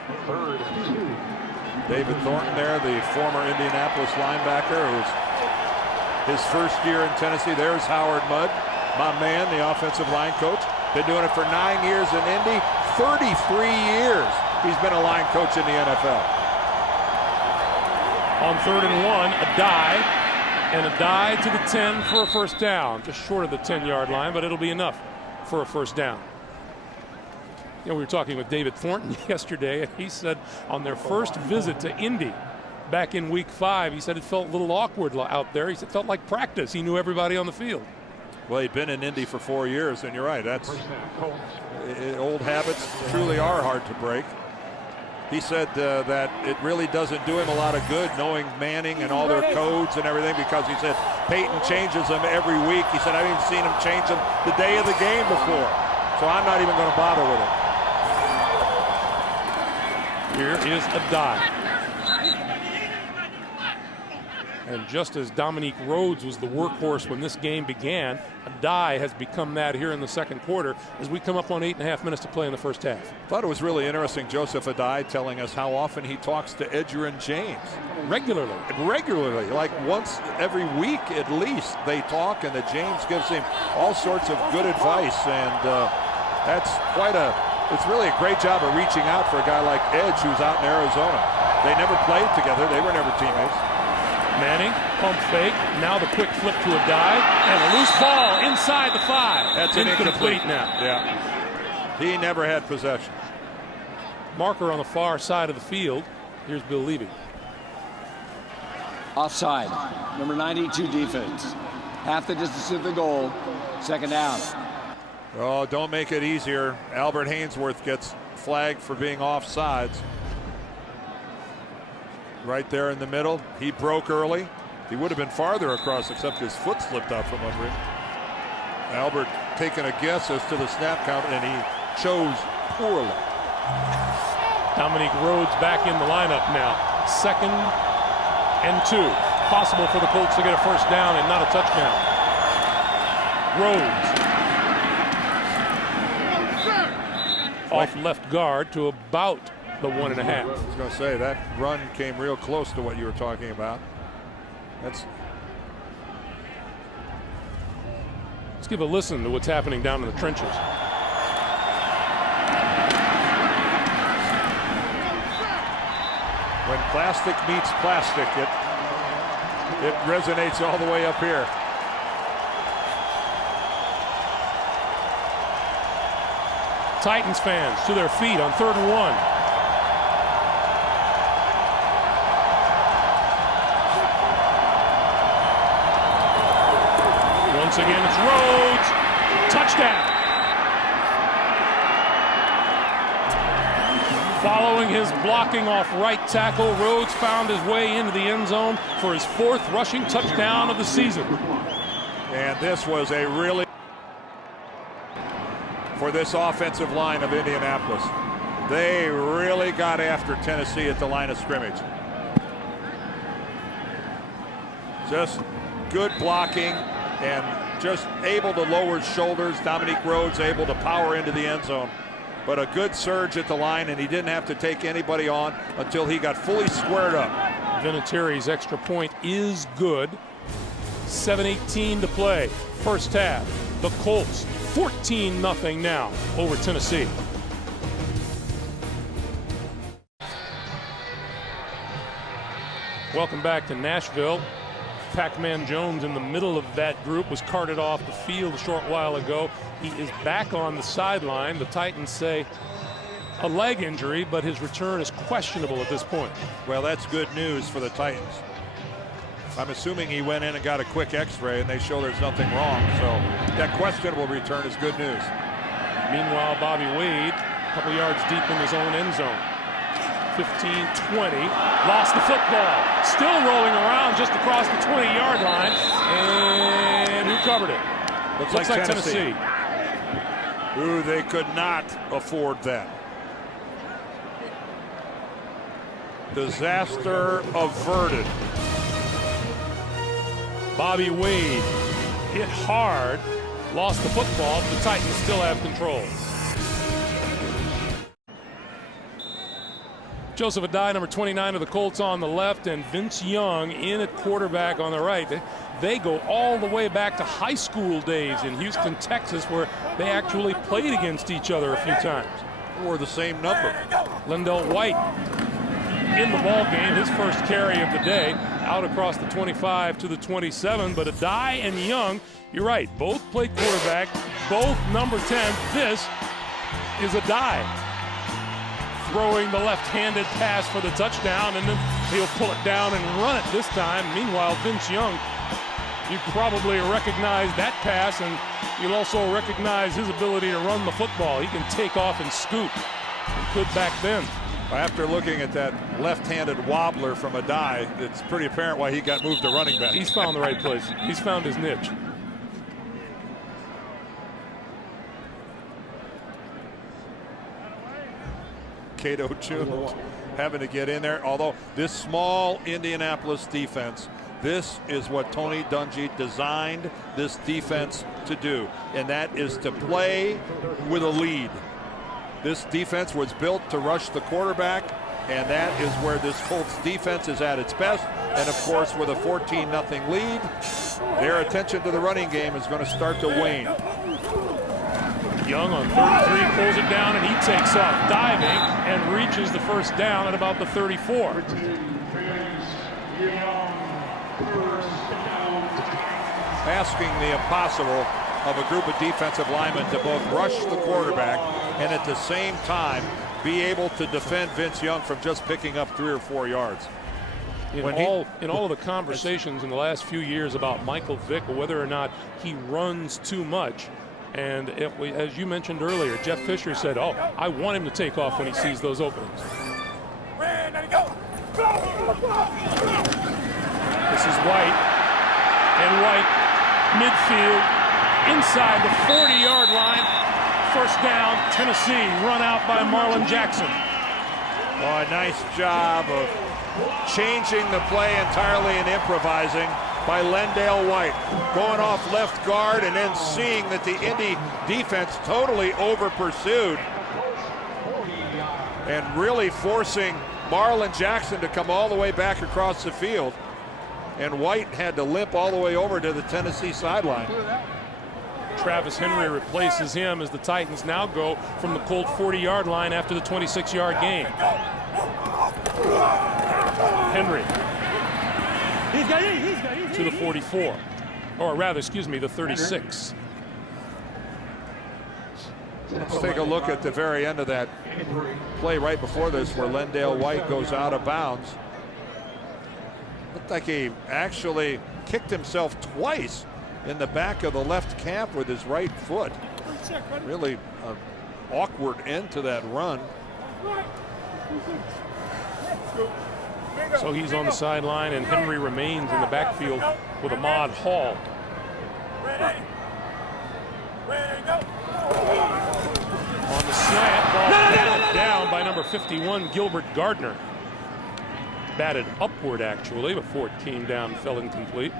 David Thornton there, the former Indianapolis linebacker, who's his first year in Tennessee. There's Howard Mudd, my man, the offensive line coach. Been doing it for 9 years in Indy. 33 years he's been a line coach in the NFL. On 3rd and 1, a die, and a die to the 10 for a first down. Just short of the 10-yard line, but it'll be enough for a first down. You know, we were talking with David Thornton yesterday, and he said on their first visit to Indy back in week 5, he said it felt a little awkward out there. He said it felt like practice. He knew everybody on the field. Well, he'd been in Indy for 4 years, and you're right. That's old habits truly are hard to break. He said that it really doesn't do him a lot of good knowing Manning and all their codes and everything, because he said Peyton changes them every week. He said, I've even seen him change them the day of the game before, so I'm not even going to bother with it. Here is a die. And just as Dominique Rhodes was the workhorse when this game began, a die has become that here in the second quarter as we come up on 8.5 minutes to play in the first half. Thought it was really interesting, Joseph Adai telling us how often he talks to Edgerrin James. Regularly, like once every week at least they talk, and that James gives him all sorts of good advice, and that's it's really a great job of reaching out for a guy like Edge, who's out in Arizona. They never played together, they were never teammates. Manning, pump fake, now the quick flip to a dive, and a loose ball inside the 5. That's incomplete now. Yeah, he never had possession. Marker on the far side of the field. Here's Bill Levy. Offside, number 92 defense. Half the distance to the goal, 2nd down. Oh, don't make it easier. Albert Hainsworth gets flagged for being offsides. Right there in the middle. He broke early. He would have been farther across, except his foot slipped out from under him. Albert taking a guess as to the snap count, and he chose poorly. Dominique Rhodes back in the lineup now. 2nd and 2. Possible for the Colts to get a first down and not a touchdown. Rhodes off left guard to about the 1.5. I was going to say that run came real close to what you were talking about. Let's give a listen to what's happening down in the trenches. When plastic meets plastic, it resonates all the way up here. Titans fans to their feet on 3rd and 1. Once again, it's Rhodes. Touchdown. Following his blocking off right tackle, Rhodes found his way into the end zone for his 4th rushing touchdown of the season. And this was a really for this offensive line of Indianapolis. They really got after Tennessee at the line of scrimmage. Just good blocking and just able to lower his shoulders. Dominique Rhodes able to power into the end zone. But a good surge at the line, and he didn't have to take anybody on until he got fully squared up. Vinatieri's extra point is good. 7:18 to play, first half. The Colts 14-0 now over Tennessee. Welcome back to Nashville. Pac-Man Jones in the middle of that group was carted off the field a short while ago. He is back on the sideline. The Titans say a leg injury, but his return is questionable at this point. Well, that's good news for the Titans. I'm assuming he went in and got a quick x-ray and they show there's nothing wrong. So that questionable return is good news. Meanwhile, Bobby Wade, a couple yards deep in his own end zone. 15-20, lost the football. Still rolling around just across the 20-yard line. And who covered it? Looks like Tennessee. Ooh, they could not afford that. Disaster averted. Bobby Wade hit hard, lost the football, but the Titans still have control. Joseph Adai, number 29 of the Colts, on the left, and Vince Young in at quarterback on the right. They go all the way back to high school days in Houston, Texas, where they actually played against each other a few times. Or the same number. Lendell White in the ball game, his first carry of the day, out across the 25 to the 27. But Adai and Young, you're right, both played quarterback, both number 10. This is Adai throwing the left-handed pass for the touchdown, and then he'll pull it down and run it this time. Meanwhile, Vince Young, you probably recognize that pass, and you'll also recognize his ability to run the football. He can take off and scoop. He could back then. After looking at that left-handed wobbler from Adai, it's pretty apparent why he got moved to running back. He's found the right place. He's found his niche. Cato Jones having to get in there. Although this small Indianapolis defense, this is what Tony Dungy designed this defense to do, and that is to play with a lead. This defense was built to rush the quarterback, and that is where this Colts defense is at its best. And of course, with a 14-0 lead, their attention to the running game is going to start to wane. Young on 33 pulls it down, and he takes off diving and reaches the first down at about the 34. Asking the impossible of a group of defensive linemen to both rush the quarterback and at the same time be able to defend Vince Young from just picking up 3 or 4 yards. In all of the conversations in the last few years about Michael Vick, whether or not he runs too much, and as you mentioned earlier, Jeff Fisher said, "Oh, I want him to take off when he sees those openings." This is White, and White midfield inside the 40-yard line. First down, Tennessee, run out by Marlon Jackson. Oh, a nice job of changing the play entirely and improvising by Lendell White. Going off left guard and then seeing that the Indy defense totally over-pursued and really forcing Marlon Jackson to come all the way back across the field. And White had to limp all the way over to the Tennessee sideline. Travis Henry replaces him as the Titans now go from the Colt 40-yard line after the 26-yard gain. Henry to the 44, or rather, excuse me, the 36. Let's take a look at the very end of that play right before this, where Lendell White goes out of bounds. Looked like he actually kicked himself twice in the back of the left calf with his right foot. Really an awkward end to that run. So he's on the sideline, and Henry remains in the backfield with Ahmad Hall. number 51, Gilbert Gardner. Batted upward, actually, before it came down, fell incomplete.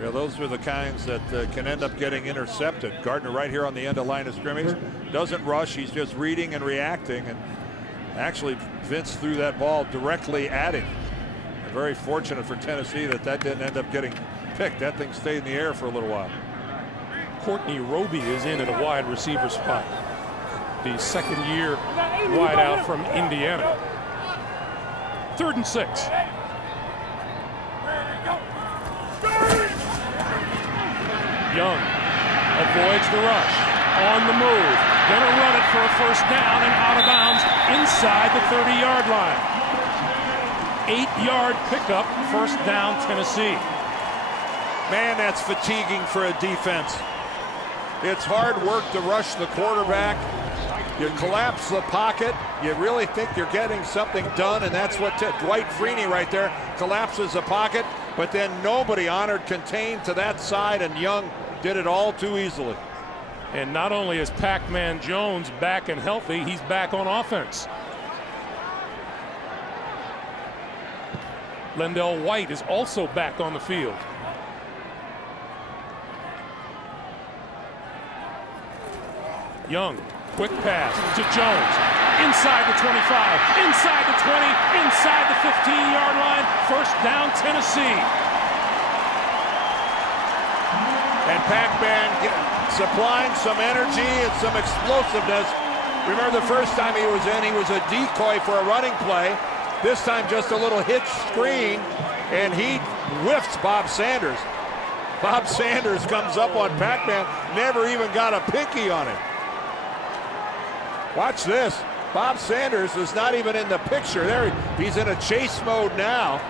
Yeah, those are the kinds that can end up getting intercepted. Gardner right here on the end of line of scrimmage. Doesn't rush. He's just reading and reacting. And actually, Vince threw that ball directly at him. Very fortunate for Tennessee that didn't end up getting picked. That thing stayed in the air for a little while. Courtney Roby is in at a wide receiver spot. The second-year wideout from Indiana. 3rd and 6. Young avoids the rush. On the move. Gonna run it for a first down and out of bounds inside the 30-yard line. 8-yard pickup, first down, Tennessee. Man, that's fatiguing for a defense. It's hard work to rush the quarterback. You collapse the pocket. You really think you're getting something done, and that's what Dwight Freeney right there collapses the pocket, but then nobody honored contained to that side, and Young did it all too easily. And not only is Pac-Man Jones back and healthy, he's back on offense. Lendell White is also back on the field. Young, quick pass to Jones. Inside the 25, inside the 20, inside the 15-yard line. First down, Tennessee. And Pac-Man supplying some energy and some explosiveness. Remember the first time he was in, he was a decoy for a running play. This time just a little hitch screen, and he whiffs Bob Sanders. Bob Sanders comes up on Pac-Man, never even got a pinky on him. Watch this. Bob Sanders is not even in the picture. There, he's in a chase mode now.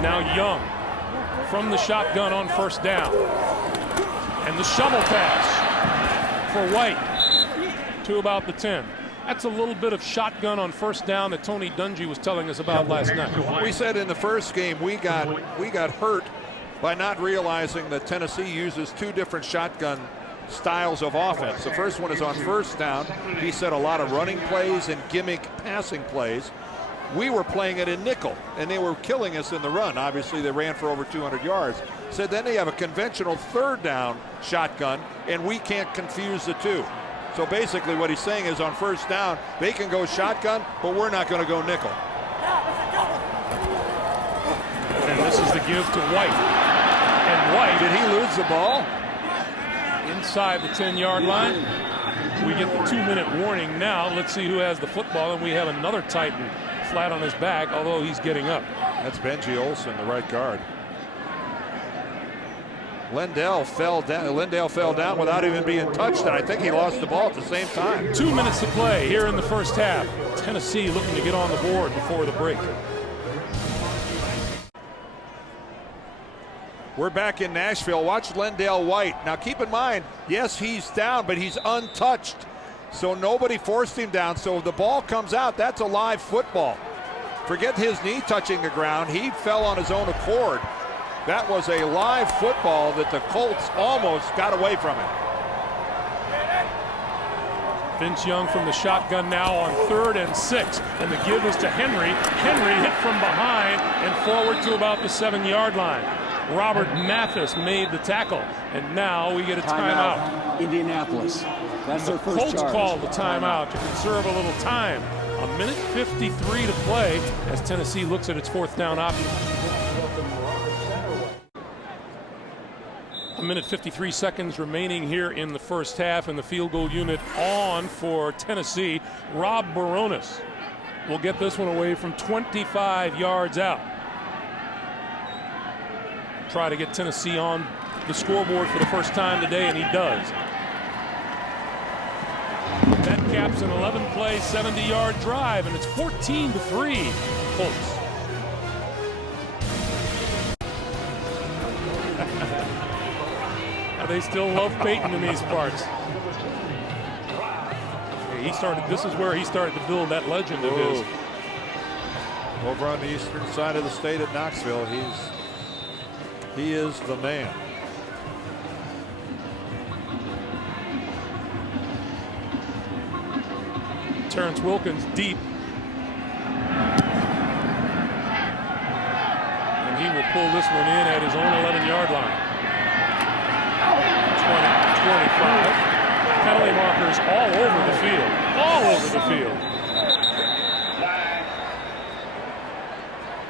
Now Young from the shotgun on first down. And the shovel pass for White to about the 10. That's a little bit of shotgun on first down that Tony Dungy was telling us about last night. We said in the first game we got hurt by not realizing that Tennessee uses 2 different shotgun styles of offense. The first one is on first down. He said a lot of running plays and gimmick passing plays. We were playing it in nickel, and they were killing us in the run. Obviously, they ran for over 200 yards. Said then they have a conventional third down shotgun, and we can't confuse the two. So basically what he's saying is on first down, they can go shotgun, but we're not going to go nickel. And this is the give to White. And White, did he lose the ball? Inside the 10-yard line. We get the 2-minute warning now. Let's see who has the football, and we have another Titan flat on his back, although he's getting up. That's Benji Olsen, the right guard. Lendell fell down without even being touched, and I think he lost the ball at the same time. 2 minutes to play here in the first half. Tennessee looking to get on the board before the break. We're back in Nashville. Watch Lendell White. Now keep in mind, yes, he's down, but he's untouched. So nobody forced him down. So if the ball comes out, that's a live football. Forget his knee touching the ground. He fell on his own accord. That was a live football that the Colts almost got away from him. Vince Young from the shotgun now on 3rd and 6. And the give is to Henry. Henry hit from behind and forward to about the 7-yard line. Robert Mathis made the tackle, and now we get a timeout. Indianapolis. That's their first Colts charge. called the timeout to conserve a little time. 1:53 to play as Tennessee looks at its 4th down option. 1:53 seconds remaining here in the first half, and the field goal unit on for Tennessee. Rob Baronis will get this one away from 25 yards out. Try to get Tennessee on the scoreboard for the first time today, and he does. That caps an 11-play, 70-yard drive, and it's 14-3 Colts. They still love Peyton in these parts. This is where he started to build that legend of his. Over on the eastern side of the state at Knoxville, he is the man. Terrence Wilkins deep. And he will pull this one in at his own 11-yard line. 20, 25. Penalty markers all over the field. All over the field.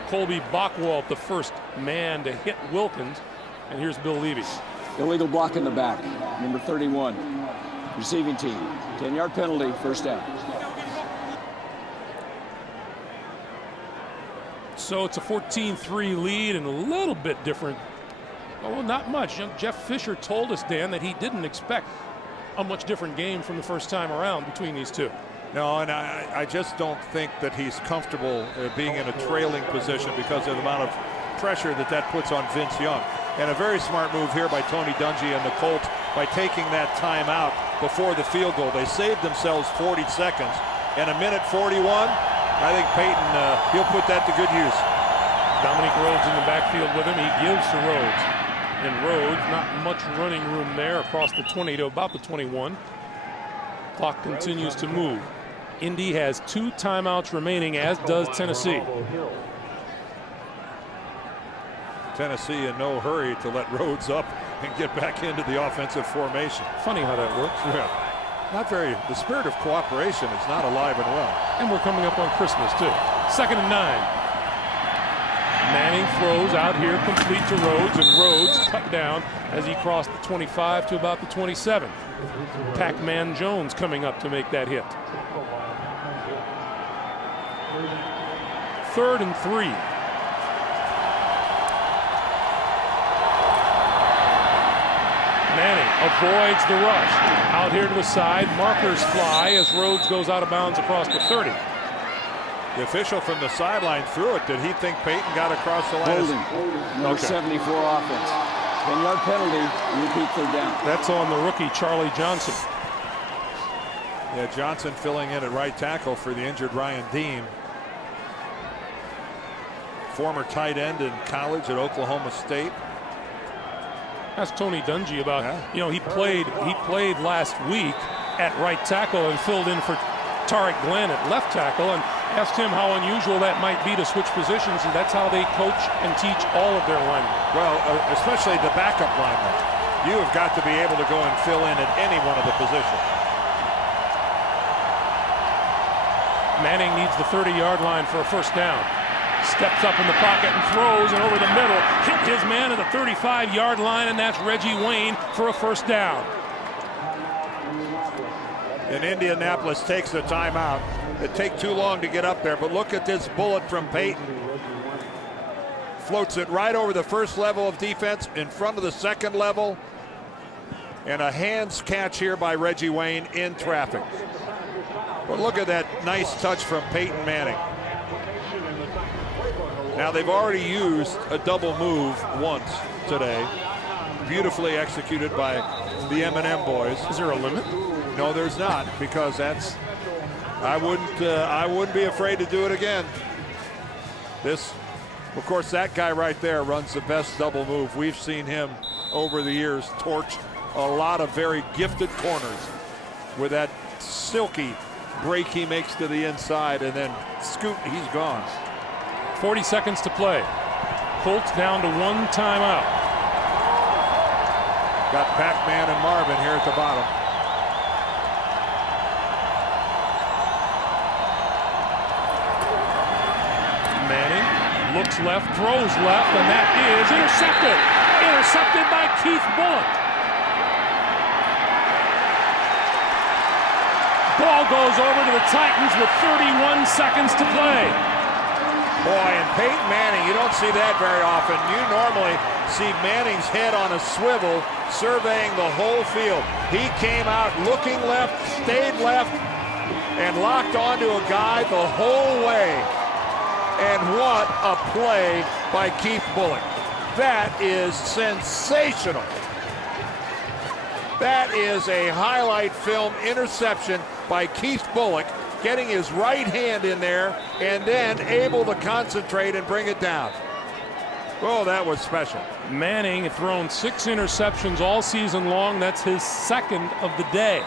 Colby Bockwalt, the first man to hit Wilkins. And here's Bill Levy. Illegal block in the back, number 31. Receiving team. 10-yard penalty, first down. So it's a 14-3 lead and a little bit different. Oh, not much. Jeff Fisher told us, Dan, that he didn't expect a much different game from the first time around between these two. No, and I just don't think that he's comfortable being in a trailing position because of the amount of pressure that puts on Vince Young. And a very smart move here by Tony Dungy and the Colts by taking that timeout before the field goal. They saved themselves 40 seconds. And a minute 41, I think Peyton, he'll put that to good use. Dominique Rhodes in the backfield with him. He gives to Rhodes. And Rhodes, not much running room there across the 20 to about the 21. Clock continues to move. Indy has 2 timeouts remaining, as does Tennessee. Tennessee in no hurry to let Rhodes up and get back into the offensive formation. Funny how that works. Yeah. Not very, the spirit of cooperation is not alive and well. And we're coming up on Christmas, too. 2nd and 9. Manning throws out here, complete to Rhodes, and Rhodes cut down as he crossed the 25 to about the 27. Pac-Man Jones coming up to make that hit. 3rd and 3. Manning avoids the rush. Out here to the side, markers fly as Rhodes goes out of bounds across the 30. The official from the sideline threw it. Did he think Peyton got across the line? Holding. Number 74 offense. 10-yard penalty, repeat 3rd down. That's on the rookie, Charlie Johnson. Yeah, Johnson filling in at right tackle for the injured Ryan Deem. Former tight end in college at Oklahoma State. Asked Tony Dungy about, he played last week at right tackle and filled in for Tariq Glenn at left tackle, and asked him how unusual that might be to switch positions, and that's how they coach and teach all of their linemen. Well, especially the backup linemen. You have got to be able to go and fill in at any one of the positions. Manning needs the 30-yard line for a first down. Steps up in the pocket and throws, and over the middle, hit his man at the 35-yard line, and that's Reggie Wayne for a first down. And Indianapolis takes the timeout. It take too long to get up there, but look at this bullet from Peyton. Floats it right over the first level of defense, in front of the second level, and a hands catch here by Reggie Wayne in traffic. But look at that nice touch from Peyton Manning. Now they've already used a double move once today. Beautifully executed by the M&M boys. Is there a limit? No, there's not, because that's, I wouldn't be afraid to do it again. This, of course, that guy right there runs the best double move. We've seen him over the years torch a lot of very gifted corners with that silky break he makes to the inside, and then scoop, he's gone. 40 seconds to play. Colts down to 1 timeout. Got Pac-Man and Marvin here at the bottom. Manning looks left, throws left, and that is intercepted. Intercepted by Keith Bullock. Ball goes over to the Titans with 31 seconds to play. Boy, and Peyton Manning, you don't see that very often. You normally see Manning's head on a swivel, surveying the whole field. He came out looking left, stayed left, and locked onto a guy the whole way. And what a play by Keith Bullock. That is sensational. That is a highlight film interception by Keith Bullock, getting his right hand in there and then able to concentrate and bring it down. Oh, that was special. Manning had thrown 6 interceptions all season long. That's his 2nd of the day.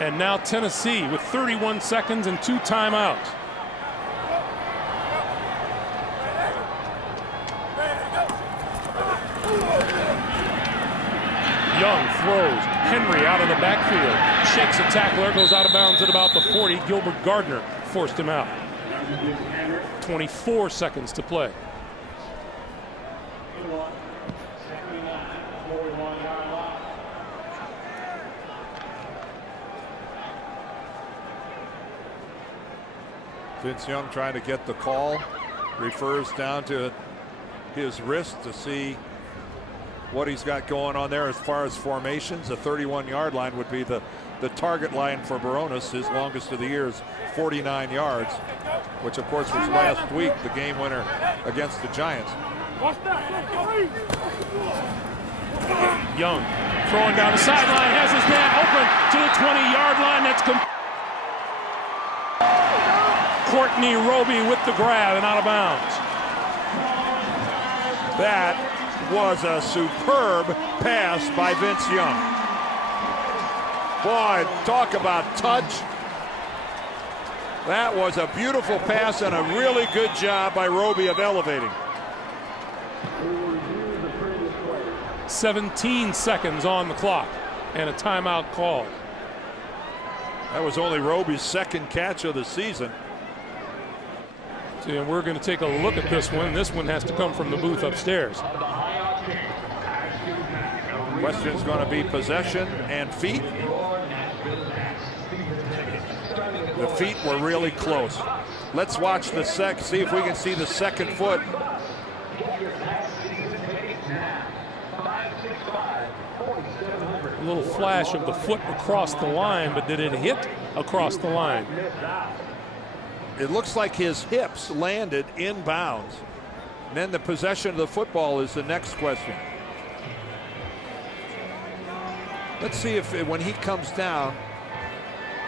And now Tennessee with 31 seconds and 2 timeouts. Young throws. Henry out of the backfield. Shakes a tackler, goes out of bounds at about the 40. Gilbert Gardner forced him out. 24 seconds to play. Vince Young trying to get the call, refers down to his wrist to see what he's got going on there as far as formations. The 31-yard line would be the target line for Baronis. His longest of the year is 49 yards, which of course was last week, the game winner against the Giants. Young throwing down the sideline, has his man open to the 20-yard line. That's Courtney Roby with the grab and out of bounds. That was a superb pass by Vince Young. Boy, talk about touch. That was a beautiful pass and a really good job by Roby of elevating. 17 seconds on the clock and a timeout called. That was only Roby's second catch of the season. And we're going to take a look at this one. This one has to come from the booth upstairs. Question's going to be possession and feet. The feet were really close. Let's watch the see if we can see the second foot. A little flash of the foot across the line, but did it hit across the line? It looks like his hips landed inbounds. And then the possession of the football is the next question. Let's see if when he comes down,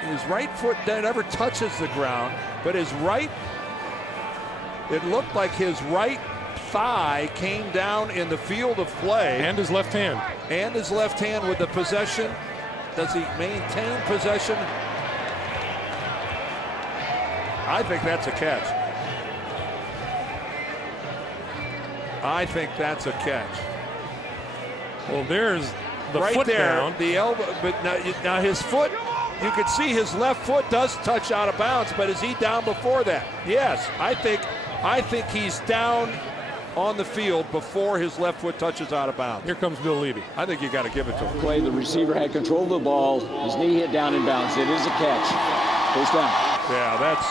his right foot never touches the ground, but his right, it looked like his right thigh came down in the field of play. And his left hand. And his left hand with the possession. Does he maintain possession? I think that's a catch. I think that's a catch. Well, there's the right foot there, down. The elbow, but now his foot, you can see his left foot does touch out of bounds, but is he down before that? Yes, I think he's down on the field before his left foot touches out of bounds. Here comes Bill Levy. I think you got to give it to him. Play, the receiver had control of the ball. His knee hit down in bounds. It is a catch. First down. Yeah, that's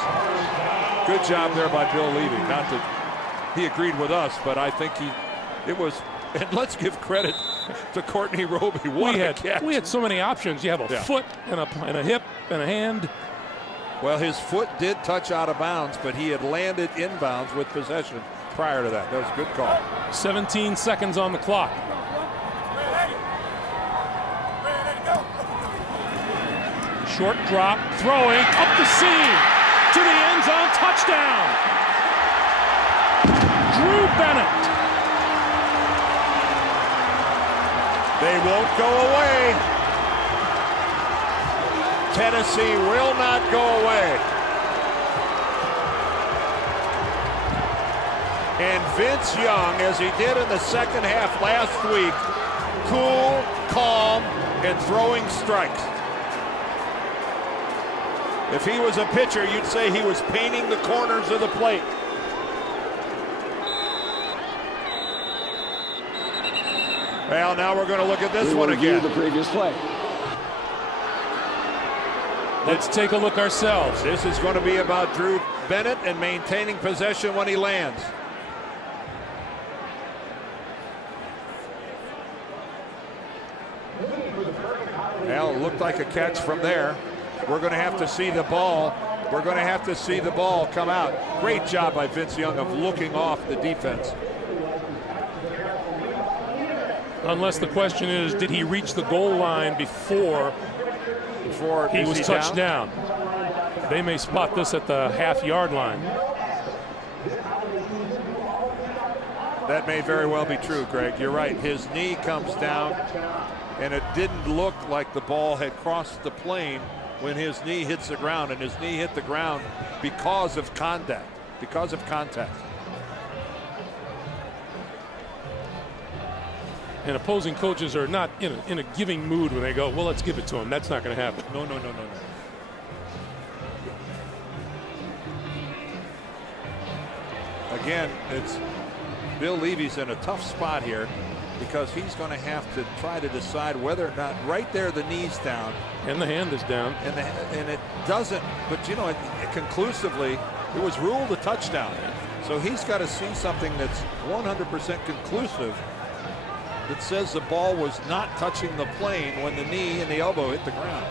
good job there by Bill Levy. Not that he agreed with us, but I think it was, and let's give credit to Courtney Roby. What a catch. We had so many options. You have a foot and a hip and a hand. Well, his foot did touch out of bounds, but he had landed inbounds with possession prior to that. That was a good call. 17 seconds on the clock. Short drop, throwing up the seam to the end zone, touchdown. Drew Bennett. They won't go away. Tennessee will not go away. And Vince Young, as he did in the second half last week, cool, calm, and throwing strikes. If he was a pitcher, you'd say he was painting the corners of the plate. Well, now we're going to look at this one again. The previous play. Let's take a look ourselves. This is going to be about Drew Bennett and maintaining possession when he lands. Well, it looked like a catch from there. We're going to have to see the ball. We're going to have to see the ball come out. Great job by Vince Young of looking off the defense. Unless the question is, did he reach the goal line before he was touched down? They may spot this at the half-yard line. That may very well be true, Greg. You're right. His knee comes down, and it didn't look like the ball had crossed the plane when his knee hits the ground, and his knee hit the ground because of contact. And opposing coaches are not in a giving mood when they go, well, let's give it to him. That's not going to happen. No. Again, it's Bill Levy's in a tough spot here because he's going to have to try to decide whether or not right there the knee's down. And the hand is down. And it doesn't, but it conclusively, it was ruled a touchdown. So he's got to see something that's 100% conclusive that says the ball was not touching the plane when the knee and the elbow hit the ground.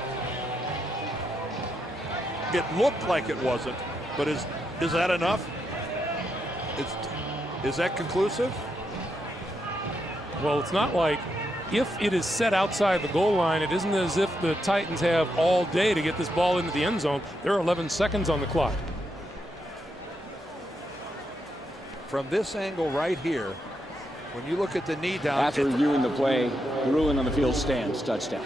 It looked like it wasn't, but is that enough? Is that conclusive? Well, it's not like if it is set outside the goal line, it isn't as if the Titans have all day to get this ball into the end zone. There are 11 seconds on the clock. From this angle right here, when you look at the knee down. After reviewing the play, the ruling on the field stands, touchdown.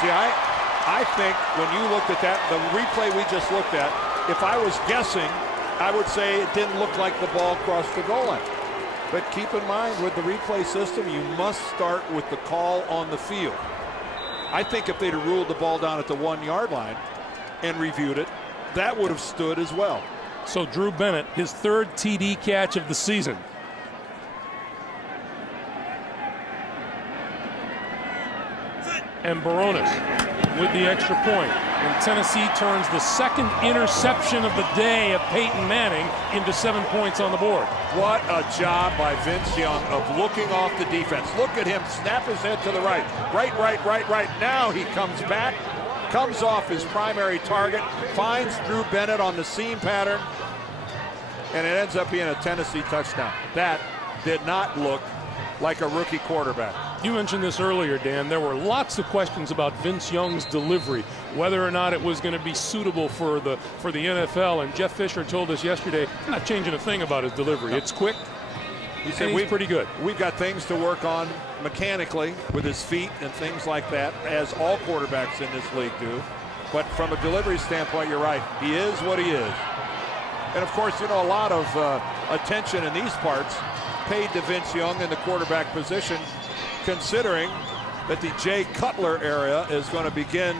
See, I think when you looked at that, the replay we just looked at, if I was guessing, I would say it didn't look like the ball crossed the goal line. But keep in mind, with the replay system, you must start with the call on the field. I think if they'd have ruled the ball down at the 1 yard line and reviewed it, that would have stood as well. So Drew Bennett, his 3rd TD catch of the season. And Baronis with the extra point. And Tennessee turns the 2nd interception of the day of Peyton Manning into 7 points on the board. What a job by Vince Young of looking off the defense. Look at him snap his head to the right. Right. Now he comes back, comes off his primary target, finds Drew Bennett on the seam pattern, and it ends up being a Tennessee touchdown. That did not look like a rookie quarterback. You mentioned this earlier, Dan. There were lots of questions about Vince Young's delivery, whether or not it was going to be suitable for the NFL. And Jeff Fisher told us yesterday, he's not changing a thing about his delivery. It's quick. He said he's pretty good. We've got things to work on mechanically with his feet and things like that, as all quarterbacks in this league do. But from a delivery standpoint, you're right. He is what he is. And of course, a lot of attention in these parts paid to Vince Young in the quarterback position, considering that the Jay Cutler era is going to begin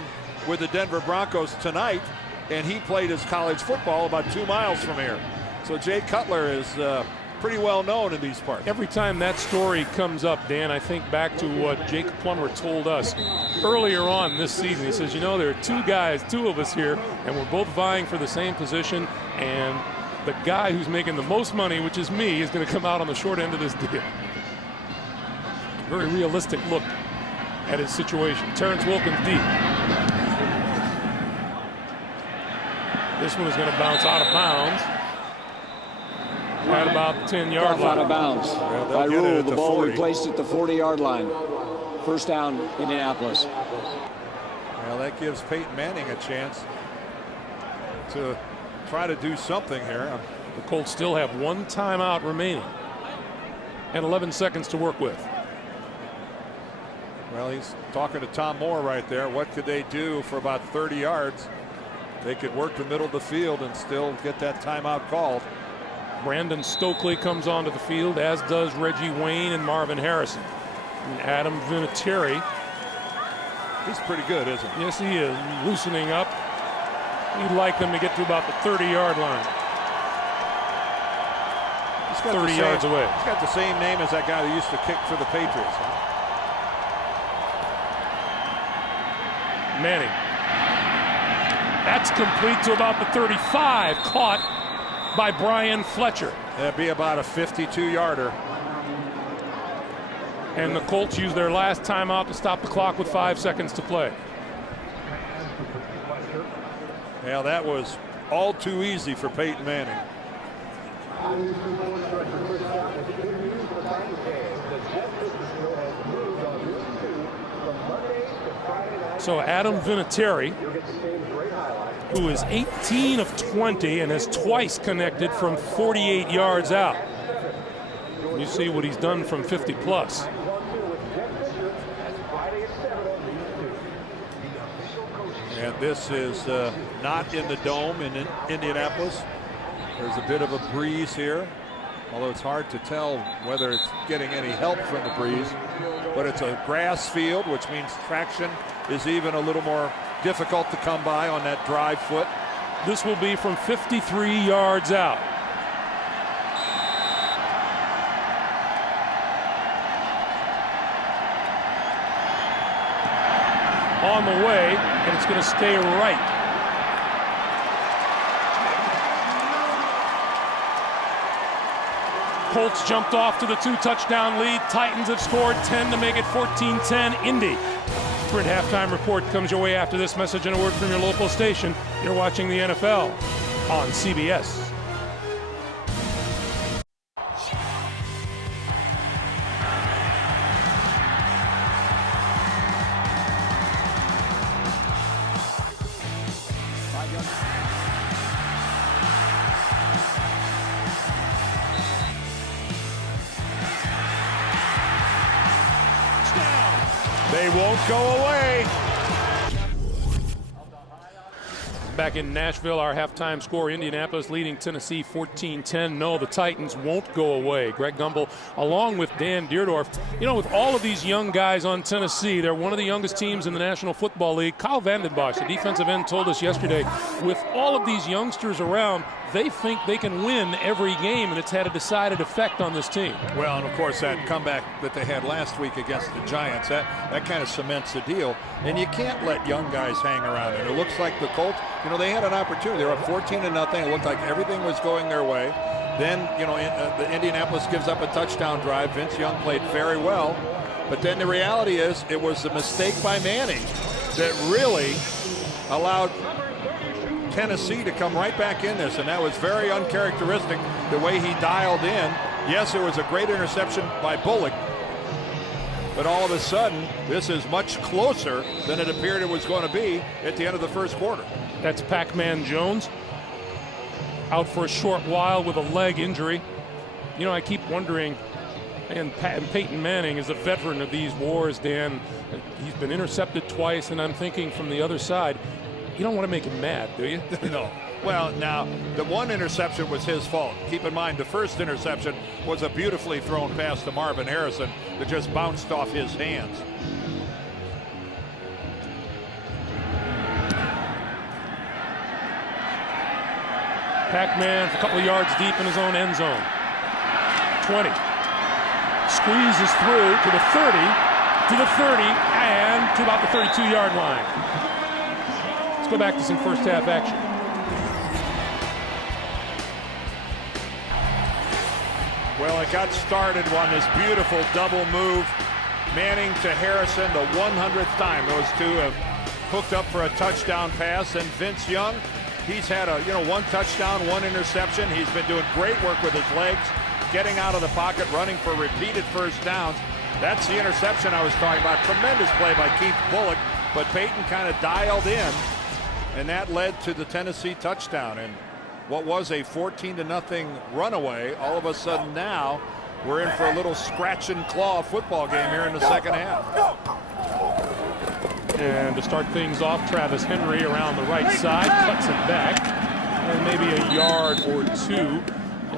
with the Denver Broncos tonight, and he played his college football about 2 miles from here. So Jay Cutler is pretty well known in these parts. Every time that story comes up, Dan, I think back to what Jake Plummer told us earlier on this season. He says, there are 2 guys, 2 of us here, and we're both vying for the same position, and the guy who's making the most money, which is me, is going to come out on the short end of this deal. Very realistic look at his situation. Terrence Wilkins deep. This one is going to bounce out of bounds at about the 10-yard line. Out of bounds. By rule, the ball will be placed at the 40-yard line. First down, Indianapolis. Well, that gives Peyton Manning a chance to try to do something here. The Colts still have 1 timeout remaining and 11 seconds to work with. Well, he's talking to Tom Moore right there. What could they do for about 30 yards? They could work the middle of the field and still get that timeout called. Brandon Stokely comes onto the field, as does Reggie Wayne and Marvin Harrison. And Adam Vinatieri. He's pretty good, isn't he? Yes, he is. Loosening up. We'd like them to get to about the 30-yard line. He's got 30 yards away. He's got the same name as that guy that used to kick for the Patriots. Huh? Manning. That's complete to about the 35. Caught by Brian Fletcher. That'd be about a 52-yarder. And the Colts use their last timeout to stop the clock with 5 seconds to play. Well, that was all too easy for Peyton Manning. So Adam Vinatieri, who is 18 of 20 and has twice connected from 48 yards out. You see what he's done from 50 plus. This is not in the dome in Indianapolis. There's a bit of a breeze here, although it's hard to tell whether it's getting any help from the breeze. But it's a grass field, which means traction is even a little more difficult to come by on that drive foot. This will be from 53 yards out. On the way, and it's going to stay right. Colts jumped off to the 2-touchdown lead. Titans have scored 10 to make it 14-10. Indy. Sprint halftime report comes your way after this message and a word from your local station. You're watching the NFL on CBS. They won't go away. Back in Nashville, our halftime score, Indianapolis leading Tennessee 14-10. No, the Titans won't go away. Greg Gumbel, along with Dan Deerdorf. You know, with all of these young guys on Tennessee, they're one of the youngest teams in the National Football League. Kyle Vandenbosch, the defensive end, told us yesterday, with all of these youngsters around, they think they can win every game, and it's had a decided effect on this team. Well, and of course that comeback that they had last week against the Giants, that kind of cements the deal. And you can't let young guys hang around. And it looks like the Colts, you know, they had an opportunity. They were up 14-0. It looked like everything was going their way. Then, you know, the Indianapolis gives up a touchdown drive. Vince Young played very well. But then the reality is it was the mistake by Manning that really allowed Tennessee to come right back in this, and that was very uncharacteristic the way he dialed in. Yes, it was a great interception by Bullock, but all of a sudden this is much closer than it appeared it was going to be at the end of the first quarter. That's Pac-Man Jones, out for a short while with a leg injury. You know, I keep wondering, and Peyton Manning is a veteran of these wars, Dan. He's been intercepted twice, and I'm thinking from the other side, you don't want to make him mad, do you? No. Well, now, the one interception was his fault. Keep in mind, the first interception was a beautifully thrown pass to Marvin Harrison that just bounced off his hands. Pac-Man a couple of yards deep in his own end zone. 20. Squeezes through to the 30, and to about the 32-yard line. Let's go back to some first half action. Well, it got started on this beautiful double move. Manning to Harrison, the 100th time those two have hooked up for a touchdown pass. And Vince Young, he's had one touchdown, one interception. He's been doing great work with his legs, getting out of the pocket, running for repeated first downs. That's the interception I was talking about. Tremendous play by Keith Bullock, but Peyton kind of dialed in. And that led to the Tennessee touchdown. And what was a 14-0 runaway, all of a sudden now we're in for a little scratch and claw football game here in the second half. And to start things off, Travis Henry around the right side, cuts it back, and maybe a yard or two.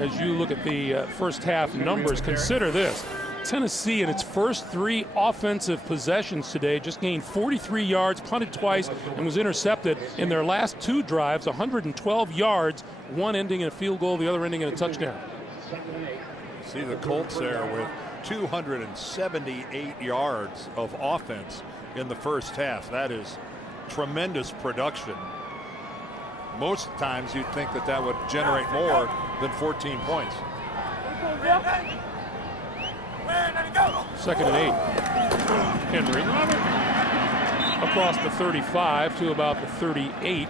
As you look at the first half numbers, consider this. Tennessee in its first 3 offensive possessions today just gained 43 yards, punted twice, and was intercepted. In their last 2 drives, 112 yards, one ending in a field goal, the other ending in a touchdown. See the Colts there with 278 yards of offense in the first half. That is tremendous production. Most times you'd think that would generate more than 14 points. Second and 8. Henry across the 35 to about the 38,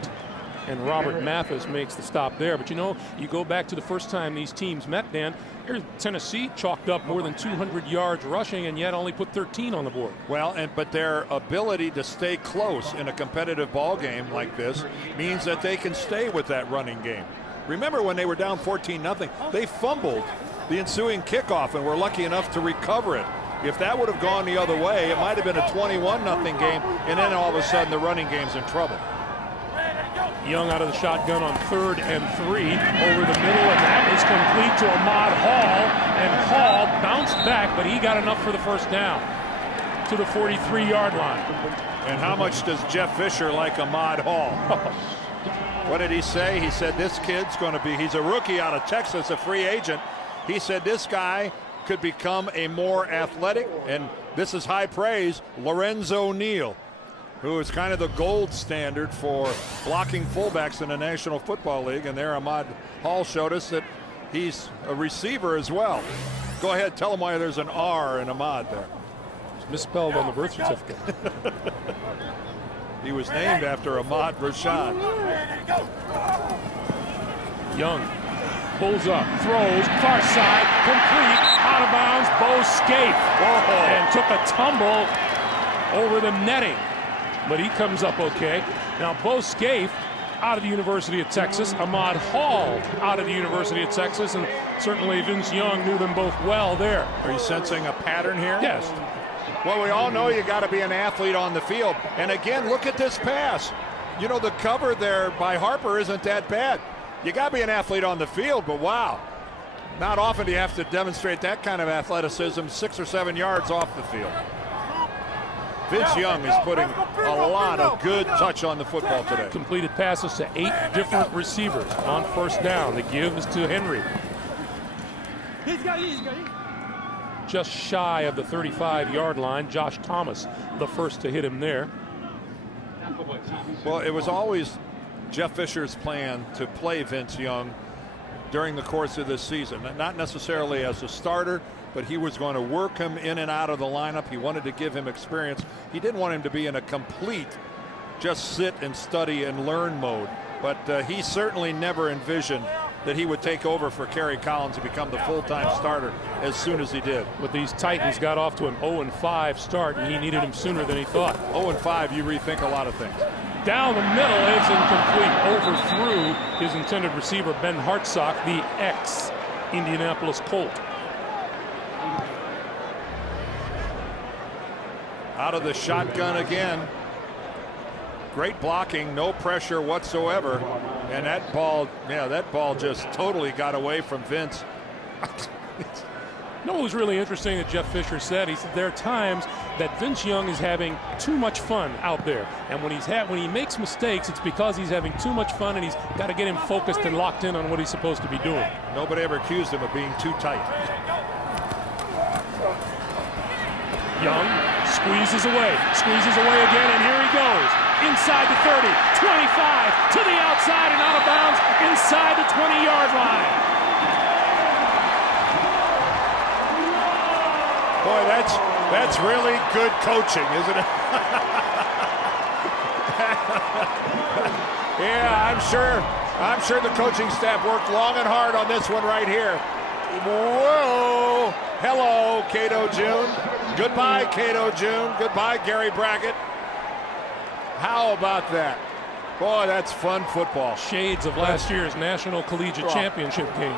and Robert Mathis makes the stop there. But you know, you go back to the first time these teams met, Dan. Here's Tennessee chalked up more than 200 yards rushing and yet only put 13 on the board. Well, but their ability to stay close in a competitive ball game like this means that they can stay with that running game. Remember when they were down 14-0, they fumbled the ensuing kickoff and were lucky enough to recover it. If that would have gone the other way, it might have been a 21-0 game, and then all of a sudden the running game's in trouble. Young out of the shotgun on 3rd and 3 over the middle, and that is complete to Ahmad Hall. And Hall bounced back, but he got enough for the first down to the 43-yard line. And how much does Jeff Fisher like Ahmad Hall? What did he say? He said this kid's going to be, he's a rookie out of Texas, a free agent. He said this guy could become a more athletic, and this is high praise, Lorenzo Neal, who is kind of the gold standard for blocking fullbacks in the National Football League. And there Ahmad Hall showed us that he's a receiver as well. Go ahead, tell him why there's an R in Ahmad there. It's misspelled on the birth certificate. He was named after Ahmad Rashad. Young pulls up, throws, far side, complete, out of bounds, Bo Scaife. And took a tumble over the netting. But he comes up okay. Now Bo Scaife out of the University of Texas, Ahmad Hall out of the University of Texas, and certainly Vince Young knew them both well there. Are you sensing a pattern here? Yes. Well, we all know you got to be an athlete on the field. And again, look at this pass. You know, the cover there by Harper isn't that bad. You got to be an athlete on the field, but wow. Not often do you have to demonstrate that kind of athleticism 6 or 7 yards off the field. Vince Young is putting a lot of good touch on the football today. Completed passes to 8 different receivers on first down. The give is to Henry. He's got it. Just shy of the 35-yard line. Josh Thomas, the first to hit him there. Well, it was always Jeff Fisher's plan to play Vince Young during the course of this season. Not necessarily as a starter, but he was going to work him in and out of the lineup. He wanted to give him experience. He didn't want him to be in a complete just sit and study and learn mode. But he certainly never envisioned that he would take over for Kerry Collins and become the full-time starter as soon as he did. But these Titans got off to an 0-5 start, and he needed him sooner than he thought. 0-5, you rethink a lot of things. Down the middle, it's incomplete. Overthrew his intended receiver, Ben Hartsock, the ex-Indianapolis Colt. Out of the shotgun again. Great blocking, no pressure whatsoever. And that ball just totally got away from Vince. No, it was really interesting that Jeff Fisher said. He said there are times that Vince Young is having too much fun out there, and when he makes mistakes, it's because he's having too much fun, and he's got to get him focused and locked in on what he's supposed to be doing. Nobody ever accused him of being too tight. Young squeezes away again, and here he goes. Inside the 30, 25, to the outside and out of bounds inside the 20-yard line. Boy, that's really good coaching, isn't it? Yeah, I'm sure the coaching staff worked long and hard on this one right here. Whoa! Hello, Cato June. Goodbye, Cato June. Goodbye, Gary Brackett. How about that? Boy, that's fun football. Shades of last year's National Collegiate Championship game.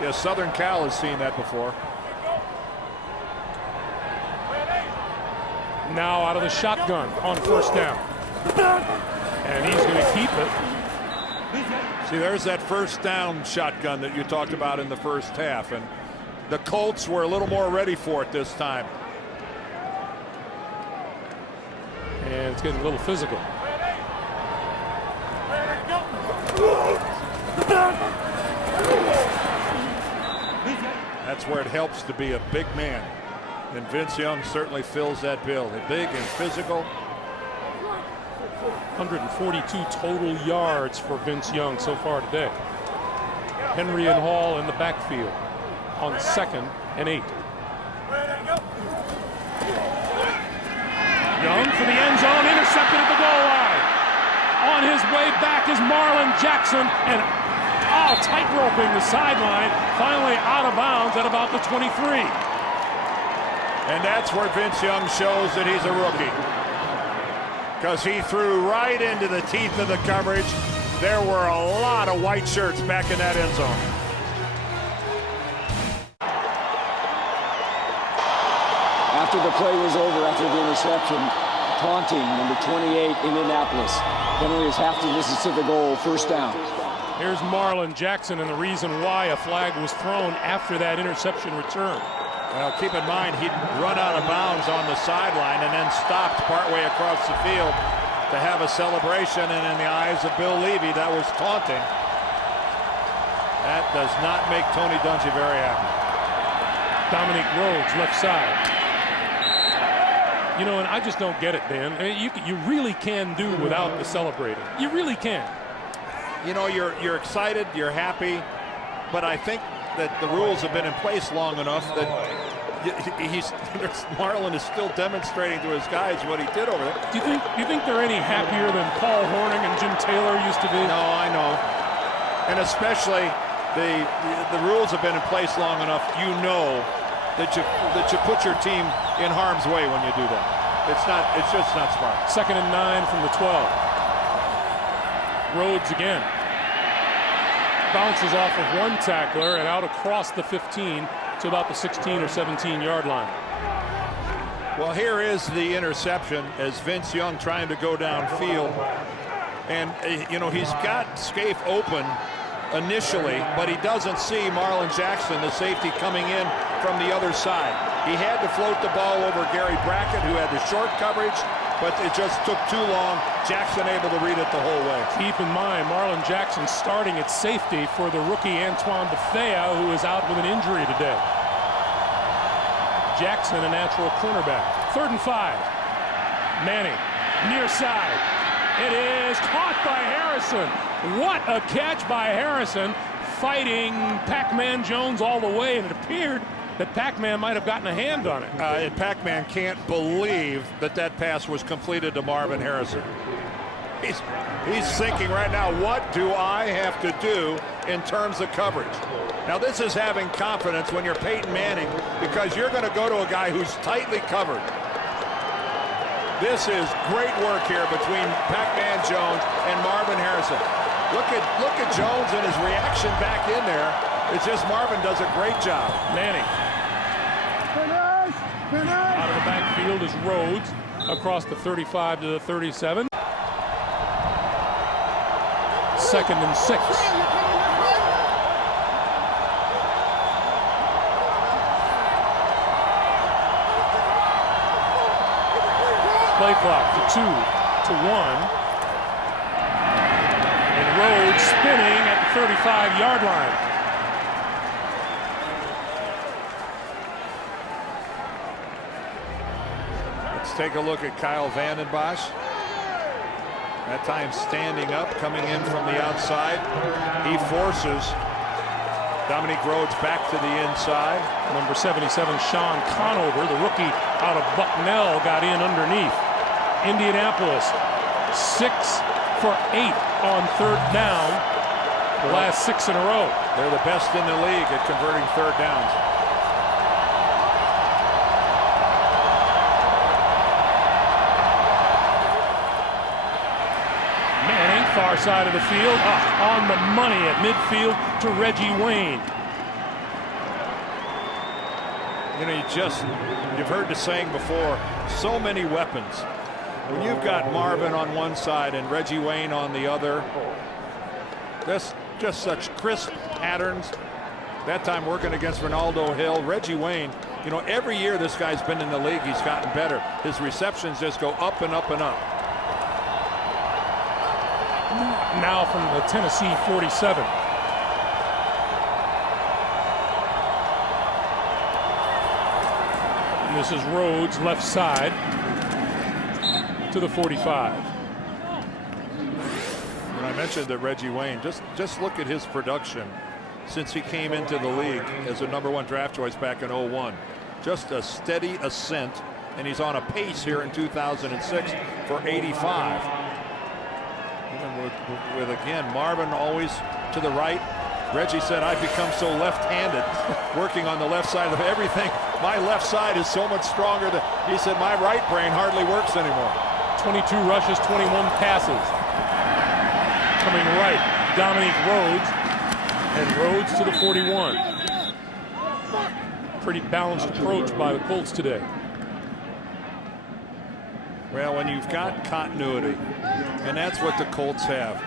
Yeah, Southern Cal has seen that before. Now out of the shotgun on first down. And he's going to keep it. See, there's that first down shotgun that you talked about in the first half. And the Colts were a little more ready for it this time. And it's getting a little physical. That's where it helps to be a big man. And Vince Young certainly fills that bill. Big and physical. 142 total yards for Vince Young so far today. Henry and Hall in the backfield on 2nd and 8. Young for the end zone, intercepted at the goal line. On his way back is Marlon Jackson, and tight-roping the sideline, finally out of bounds at about the 23. And that's where Vince Young shows that he's a rookie. Because he threw right into the teeth of the coverage. There were a lot of white shirts back in that end zone. After the play was over, after the interception, taunting, number 28, Indianapolis. Penalty is half the distance to the goal, first down. Here's Marlon Jackson, and the reason why a flag was thrown after that interception return. Well, keep in mind, he'd run out of bounds on the sideline and then stopped partway across the field to have a celebration, and in the eyes of Bill Levy, that was taunting. That does not make Tony Dungy very happy. Dominique Rhodes, left side. You know, and I just don't get it, Dan. I mean, you really can do without the celebrating. You really can. You know, you're excited, you're happy, but I think that the rules have been in place long enough that Marlon is still demonstrating to his guys what he did over there. Do you think they're any happier than Paul Hornung and Jim Taylor used to be? No, I know. And especially the rules have been in place long enough, you know that you put your team in harm's way when you do that. It's just not smart. 2nd and 9 from the 12. Rhodes again. Bounces off of one tackler and out across the 15 to about the 16 or 17 yard line. Well, here is the interception as Vince Young trying to go downfield. And, you know, he's got Scaife open initially, but he doesn't see Marlon Jackson, the safety, coming in from the other side. He had to float the ball over Gary Brackett, who had the short coverage, but it just took too long. Jackson able to read it the whole way. Keep in mind, Marlon Jackson starting at safety for the rookie Antoine Bethea, who is out with an injury today. Jackson, a natural cornerback. 3rd and 5. Manning, near side. It is caught by Harrison. What a catch by Harrison, fighting Pac-Man Jones all the way, and it appeared that Pac-Man might have gotten a hand on it. And Pac-Man can't believe that pass was completed to Marvin Harrison. He's thinking right now, what do I have to do in terms of coverage? Now, this is having confidence when you're Peyton Manning, because you're going to go to a guy who's tightly covered. This is great work here between Pac-Man Jones and Marvin Harrison. Look at Jones and his reaction back in there. It's just Marvin does a great job. Manning. Out of the backfield is Rhodes across the 35 to the 37. 2nd and 6. Play clock to 2 to 1. And Rhodes spinning at the 35-yard line. Let's take a look at Kyle Vandenbosch. That time standing up, coming in from the outside. He forces Dominique Rhodes back to the inside. Number 77, Sean Conover, the rookie out of Bucknell, got in underneath. Indianapolis 6 for 8 on 3rd down. The last 6 in a row. They're the best in the league at converting 3rd downs. Manning, far side of the field, on the money at midfield to Reggie Wayne. You know, you've heard the saying before, so many weapons. When you've got Marvin on one side and Reggie Wayne on the other, that's just such crisp patterns. That time working against Ronaldo Hill. Reggie Wayne, you know, every year this guy's been in the league, he's gotten better. His receptions just go up and up and up. Now from the Tennessee 47. And this is Rhodes, left side to the 45. When I mentioned that Reggie Wayne, just look at his production since he came into the league as a #1 draft choice back in 01. Just a steady ascent, and he's on a pace here in 2006 for 85. Even with again, Marvin always to the right. Reggie said, I've become so left-handed, working on the left side of everything. My left side is so much stronger that he said, my right brain hardly works anymore. 22 rushes, 21 passes. Coming right, Dominique Rhodes, and Rhodes to the 41. Pretty balanced approach by the Colts today. Well, when you've got continuity, and that's what the Colts have.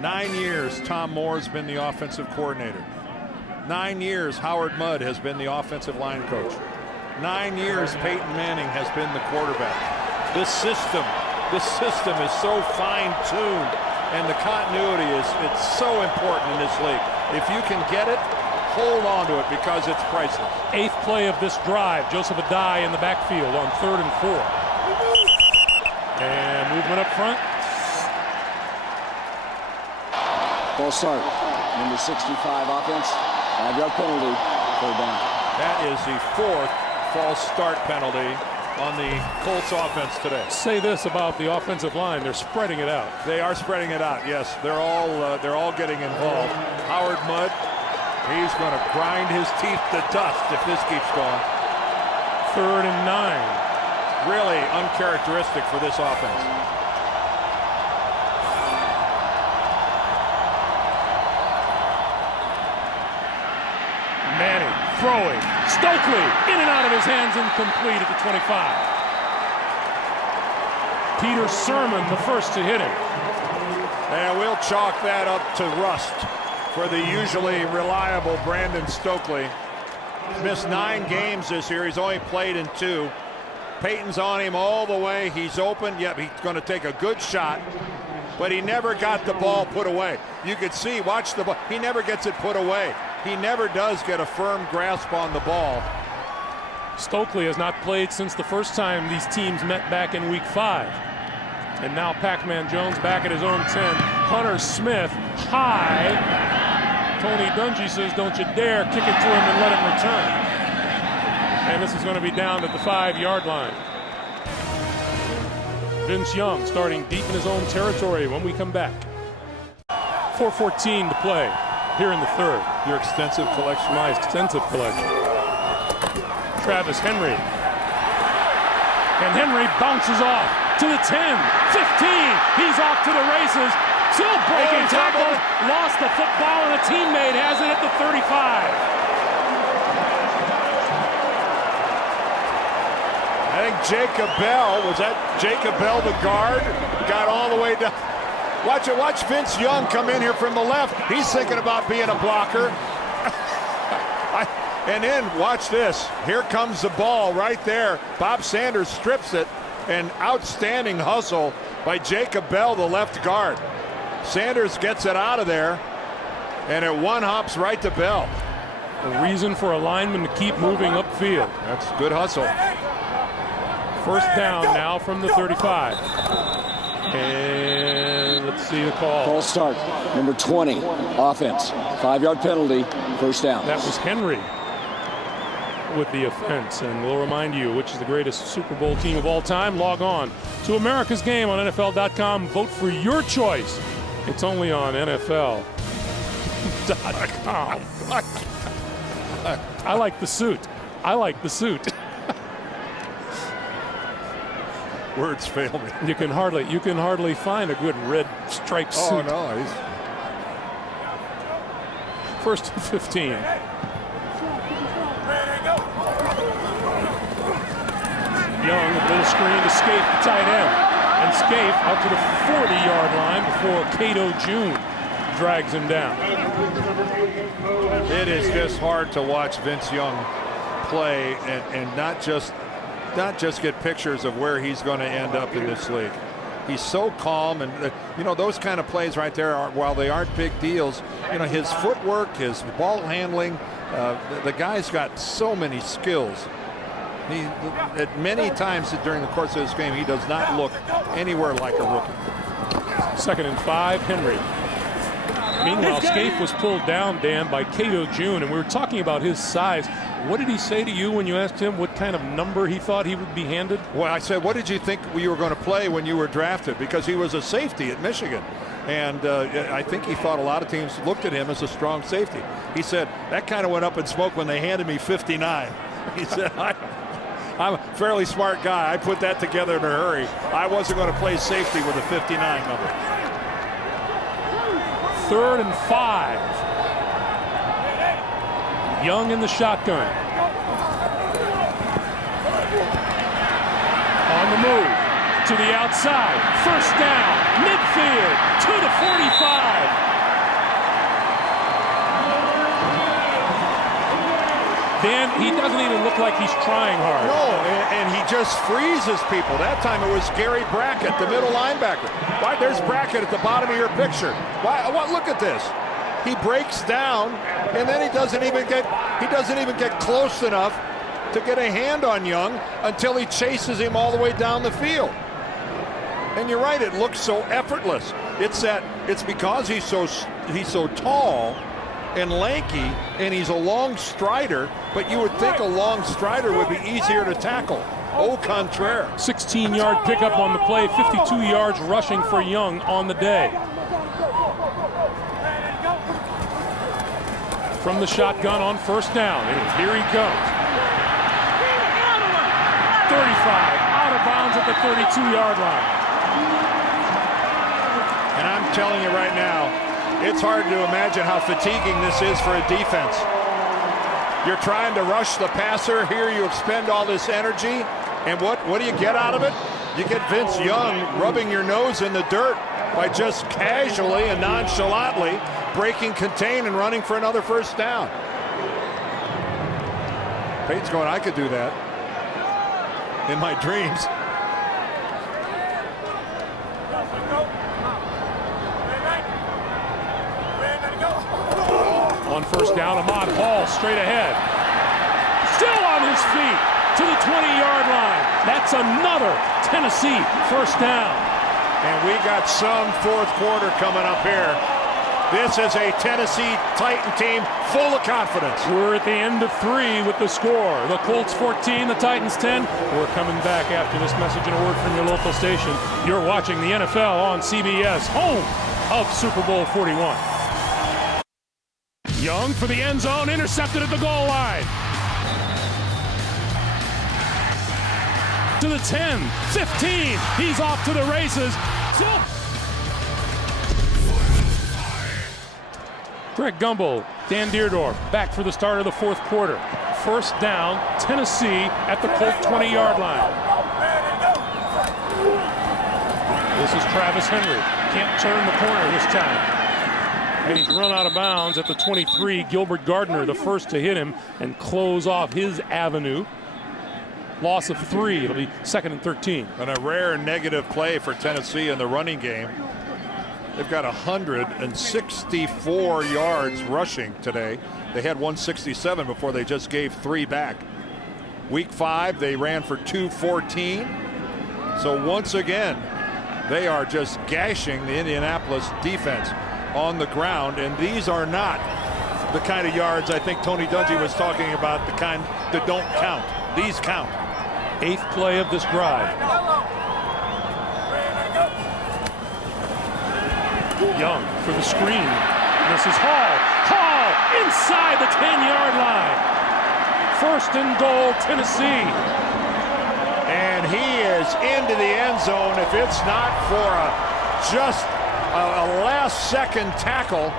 9 years, Tom Moore's been the offensive coordinator. 9 years, Howard Mudd has been the offensive line coach. 9 years, Peyton Manning has been the quarterback. This system is so fine-tuned, and the continuity it's so important in this league. If you can get it, hold on to it because it's priceless. 8th play of this drive. Joseph Adai in the backfield on 3rd and 4. And movement up front. False start. Number 65 offense. 5-yard penalty. 3rd down. That is the 4th false start penalty on the Colts offense today. Say this about the offensive line. They're spreading it out. They are spreading it out. Yes, they're all getting involved. Howard Mudd, he's going to grind his teeth to dust if this keeps going. 3rd and 9. Really uncharacteristic for this offense. Manning throwing. Stokely in and out of his hands, incomplete at the 25. Peter Sermon, the first to hit him. And we'll chalk that up to rust for the usually reliable Brandon Stokely. He's missed 9 games this year. He's only played in 2. Peyton's on him all the way. He's open. Yep, he's going to take a good shot, but he never got the ball put away. You could see, watch the ball. He never gets it put away. He never does get a firm grasp on the ball. Stokely has not played since the first time these teams met back in week 5. And now Pac-Man Jones back at his own 10. Hunter Smith high. Tony Dungy says, don't you dare kick it to him and let him return. And this is going to be down at the 5-yard line. Vince Young starting deep in his own territory when we come back. 4:14 to play here in the 3rd. Your extensive collection. My extensive collection. Travis Henry. And Henry bounces off to the 10, 15. He's off to the races. Still breaking tackles. Lost the football, and a teammate has it at the 35. I think Jacob Bell, was that Jacob Bell, the guard, got all the way down. Watch it, watch Vince Young come in here from the left. He's thinking about being a blocker. And then watch this. Here comes the ball right there. Bob Sanders strips it. An outstanding hustle by Jacob Bell, the left guard. Sanders gets it out of there, and it one-hops right to Bell. A reason for a lineman to keep moving upfield. That's good hustle. First down now from the 35. And let's see the call. False start. Number 20, offense. 5-yard penalty, 1st down. That was Henry with the offense. And we'll remind you which is the greatest Super Bowl team of all time. Log on to America's Game on NFL.com. Vote for your choice. It's only on NFL.com. I like the suit. I like the suit. Words fail me. You can hardly find a good red striped suit. Oh no, he's 1st and 15. Young, a little screen to Scaife, the tight end. And Scaife out to the 40-yard line before Cato June drags him down. It is just hard to watch Vince Young play and not just get pictures of where he's going to end up in this league. He's so calm, and those kind of plays right there while they aren't big deals, his footwork, his ball handling, the guy's got so many skills. At many times during the course of this game, he does not look anywhere like a rookie. 2nd and 5, Henry. Meanwhile, Scaife was pulled down, Dan, by Cato June, and we were talking about his size. What did he say to you when you asked him what kind of number he thought he would be handed? Well, I said, what did you think you were going to play when you were drafted? Because he was a safety at Michigan. And I think he thought a lot of teams looked at him as a strong safety. He said, that kind of went up in smoke when they handed me 59. He said, I'm a fairly smart guy. I put that together in a hurry. I wasn't going to play safety with a 59 number. 3rd and 5. Young in the shotgun. On the move. to the outside. First down, midfield, to the 45. Dan, he doesn't even look like he's trying hard. No, and he just freezes people. That time it was Gary Brackett, the middle linebacker. Why? There's Brackett at the bottom of your picture. Why? What? Look at this. He breaks down, and then he doesn't even get close enough to get a hand on Young until he chases him all the way down the field. And you're right, it looks so effortless. It's because he's so tall and lanky, and he's a long strider, but you would think a long strider would be easier to tackle. Au contraire. 16-yard pickup on the play, 52 yards rushing for Young on the day. From the shotgun on first down, and here he comes. 35, out of bounds at the 32-yard line. And I'm telling you right now, it's hard to imagine how fatiguing this is for a defense. You're trying to rush the passer. Here you expend all this energy. And what do you get out of it? You get Vince Young rubbing your nose in the dirt by just casually and nonchalantly breaking contain and running for another first down. Peyton's going, I could do that in my dreams. On first down, Ahmad Hall straight ahead. Still on his feet to the 20-yard line. That's another Tennessee first down. And we got some fourth quarter coming up here. This is a Tennessee Titan team full of confidence. We're at the end of 3 with the score. The Colts 14, the Titans 10. We're coming back after this message and a word from your local station. You're watching the NFL on CBS, home of Super Bowl 41. Young for the end zone, intercepted at the goal line. To the 10, 15, he's off to the races. Greg Gumbel, Dan Deerdorf, back for the start of the fourth quarter. First down, Tennessee at the Colt 20-yard line. This is Travis Henry. Can't turn the corner this time. And he's run out of bounds at the 23. Gilbert Gardner, the first to hit him and close off his avenue. Loss of 3. It'll be 2nd and 13. And a rare negative play for Tennessee in the running game. They've got 164 yards rushing today. They had 167 before they just gave 3 back. Week 5, they ran for 214. So once again, they are just gashing the Indianapolis defense on the ground, and these are not the kind of yards I think Tony Dungy was talking about, the kind that don't count. These count. 8th play of this drive. Young for the screen. This is Hall. Hall inside the 10-yard line. First and goal, Tennessee. And he is into the end zone. If it's not for just a last-second tackle.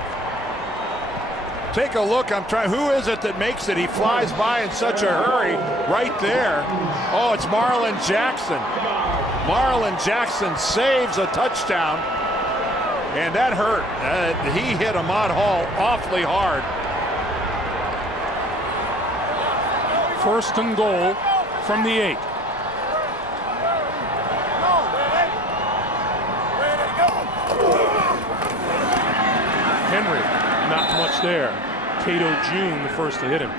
Take a look. Who is it that makes it? He flies by in such a hurry right there. Oh, it's Marlon Jackson. Marlon Jackson saves a touchdown. And that hurt. He hit Ahmad Hall awfully hard. First and goal from the 8. Henry, not much there. Cato June, the first to hit him.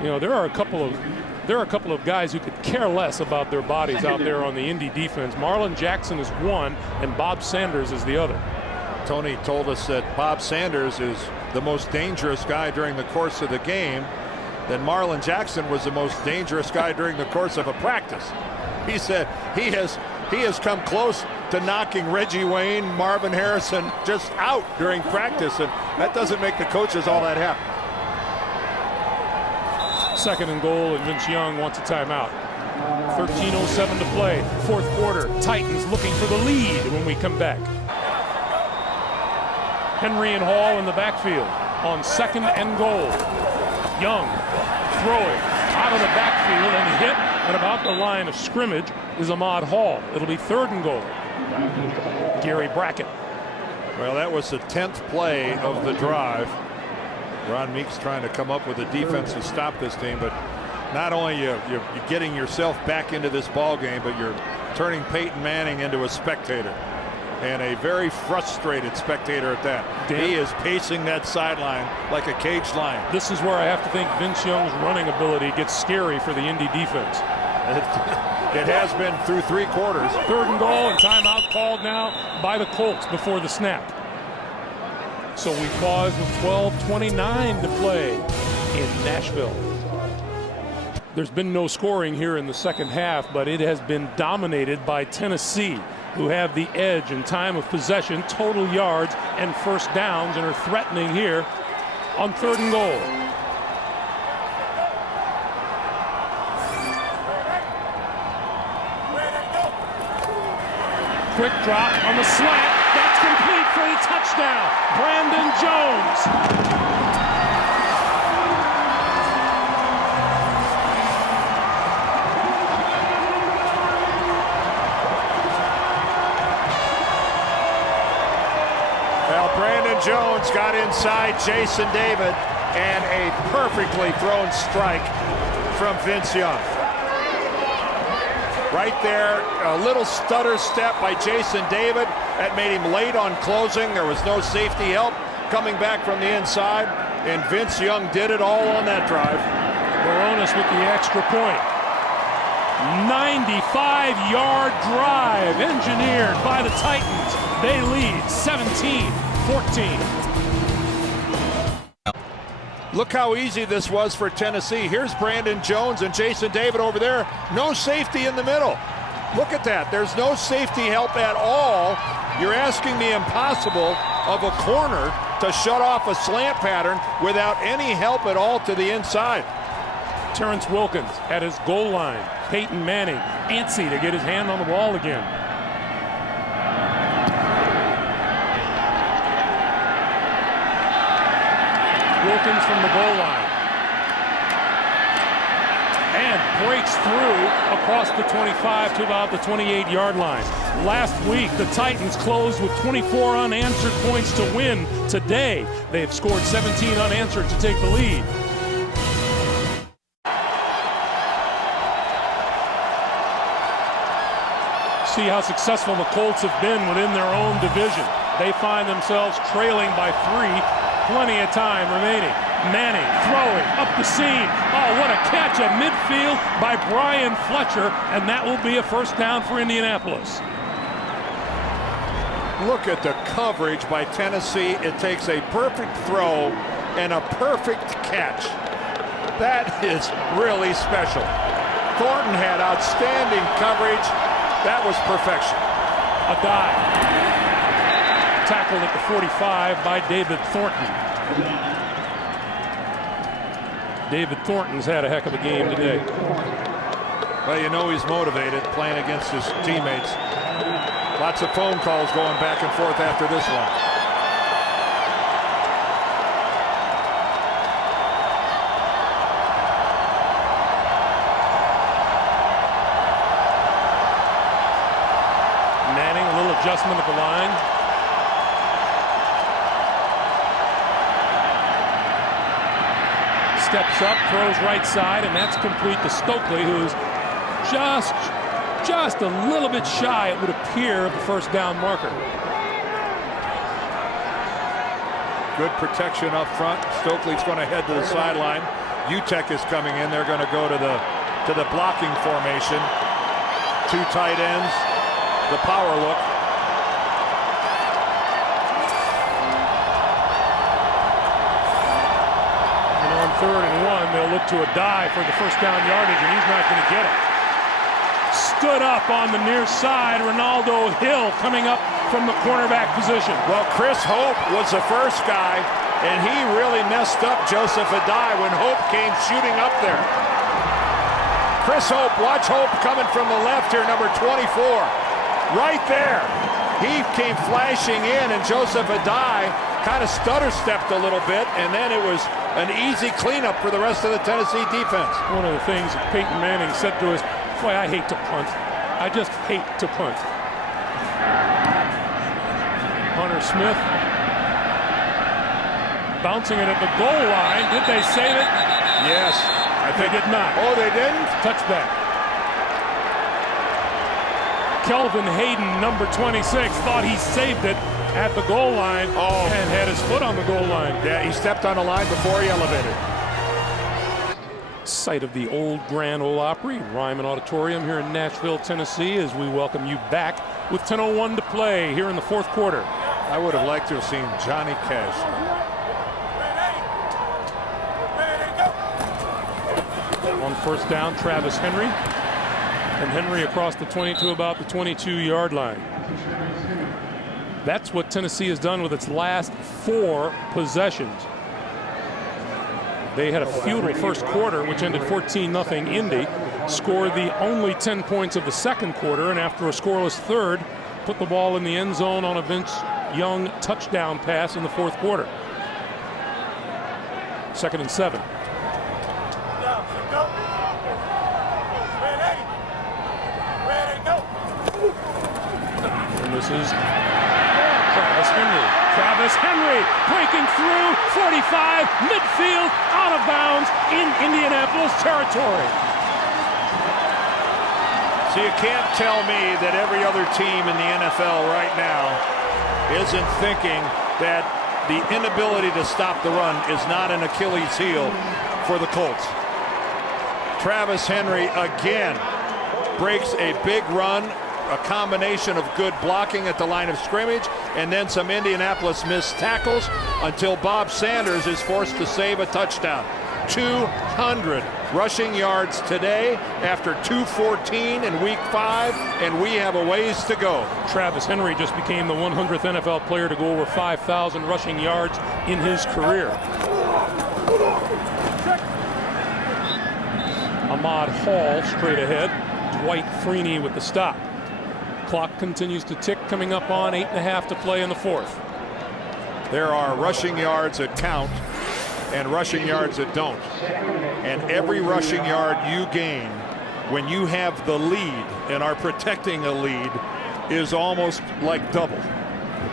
You know, there are a couple of guys who could care less about their bodies out there on the Indy defense. Marlon Jackson is one, and Bob Sanders is the other. Tony told us that Bob Sanders is the most dangerous guy during the course of the game. Then Marlon Jackson was the most dangerous guy during the course of a practice. He said he has come close to knocking Reggie Wayne, Marvin Harrison just out during practice, and that doesn't make the coaches all that happy. 2nd and goal, and Vince Young wants a timeout. 13:07 to play, fourth quarter. Titans looking for the lead when we come back. Henry and Hall in the backfield on 2nd and goal. Young throwing out out of the backfield and hit at about the line of scrimmage is Ahmad Hall. It'll be 3rd and goal. Gary Brackett. Well, that was the 10th play of the drive. Ron Meeks trying to come up with a defense to stop this team, but not only you're getting yourself back into this ball game, but you're turning Peyton Manning into a spectator, and a very frustrated spectator at that. Dan, he is pacing that sideline like a caged lion. This is where I have to think Vince Young's running ability gets scary for the Indy defense. It has been through 3 quarters. 3rd and goal, and timeout called now by the Colts before the snap. So we pause with 12:29 to play in Nashville. There's been no scoring here in the second half, but it has been dominated by Tennessee, who have the edge in time of possession, total yards, and first downs, and are threatening here on 3rd and goal. Quick drop on the slant. That's complete for the touchdown. Brandon Jones. Well, Brandon Jones got inside Jason David, and a perfectly thrown strike from Vince Young. Right there, a little stutter step by Jason David that made him late on closing. There was no safety help coming back from the inside, and Vince Young did it all on that drive. Baronis with the extra point. 95-yard drive engineered by the Titans. They lead 17-14. Look how easy this was for Tennessee. Here's Brandon Jones and Jason David over there. No safety in the middle. Look at that. There's no safety help at all. You're asking the impossible of a corner to shut off a slant pattern without any help at all to the inside. Terrence Wilkins at his goal line. Peyton Manning antsy to get his hand on the ball again. Wilkins from the goal line. And breaks through across the 25 to about the 28-yard line. Last week, the Titans closed with 24 unanswered points to win. Today, they've scored 17 unanswered to take the lead. See how successful the Colts have been within their own division. They find themselves trailing by 3. Plenty of time remaining. Manning throwing up the seam. Oh, what a catch at midfield by Brian Fletcher, and that will be a first down for Indianapolis. Look at the coverage by Tennessee. It takes a perfect throw and a perfect catch. That is really special. Thornton had outstanding coverage. That was perfection. A dive. Tackled at the 45 by David Thornton. David Thornton's had a heck of a game today. Well, you know he's motivated playing against his teammates. Lots of phone calls going back and forth after this one. Manning, a little adjustment at the line. Steps up, throws right side, and that's complete to Stokely, who's just a little bit shy, it would appear, of the first down marker. Good protection up front. Stokely's going to head to the sideline. UTEC is coming in. They're going to go to the blocking formation. 2 tight ends. The power look. On 3rd and 1, they'll look to a dive for the first down yardage, and he's not going to get it. Stood up on the near side, Ronaldo Hill coming up from the cornerback position. Well, Chris Hope was the first guy, and he really messed up Joseph Adai when Hope came shooting up there. Chris Hope, watch Hope coming from the left here, number 24. Right there. He came flashing in, and Joseph Adai kind of stutter-stepped a little bit, and then it was an easy cleanup for the rest of the Tennessee defense. One of the things that Peyton Manning said to us, boy, I hate to punt. I just hate to punt. Hunter Smith bouncing it at the goal line. Did they save it? Yes. They did not. Oh, they didn't? Touchback. Kelvin Hayden, number 26, thought he saved it at the goal line and had his foot on the goal line. Yeah, he stepped on the line before he elevated. Site of the old Grand Ole Opry, Ryman Auditorium here in Nashville, Tennessee, as we welcome you back with 10:01 to play here in the fourth quarter. I would have liked to have seen Johnny Cash. On first down, Travis Henry. And Henry across the 20 to about the 22-yard line. That's what Tennessee has done with its last 4 possessions. They had a futile first quarter, which ended 14-0 Indy, scored the only 10 points of the second quarter, and after a scoreless third, put the ball in the end zone on a Vince Young touchdown pass in the fourth quarter. 2nd and 7. And this is Travis Henry. Travis Henry breaking through 45, midfield, out of bounds in Indianapolis territory. So you can't tell me that every other team in the NFL right now isn't thinking that the inability to stop the run is not an Achilles heel for the Colts. Travis Henry again breaks a big run, a combination of good blocking at the line of scrimmage and then some Indianapolis missed tackles until Bob Sanders is forced to save a touchdown. 200 rushing yards today after 214 in week 5, and we have a ways to go. Travis Henry just became the 100th NFL player to go over 5,000 rushing yards in his career. Ahmad Hall straight ahead. Dwight Freeney with the stop. Clock continues to tick, coming up on 8.5 to play in the fourth. There are rushing yards that count and rushing yards that don't. And every rushing yard you gain when you have the lead and are protecting a lead is almost like double.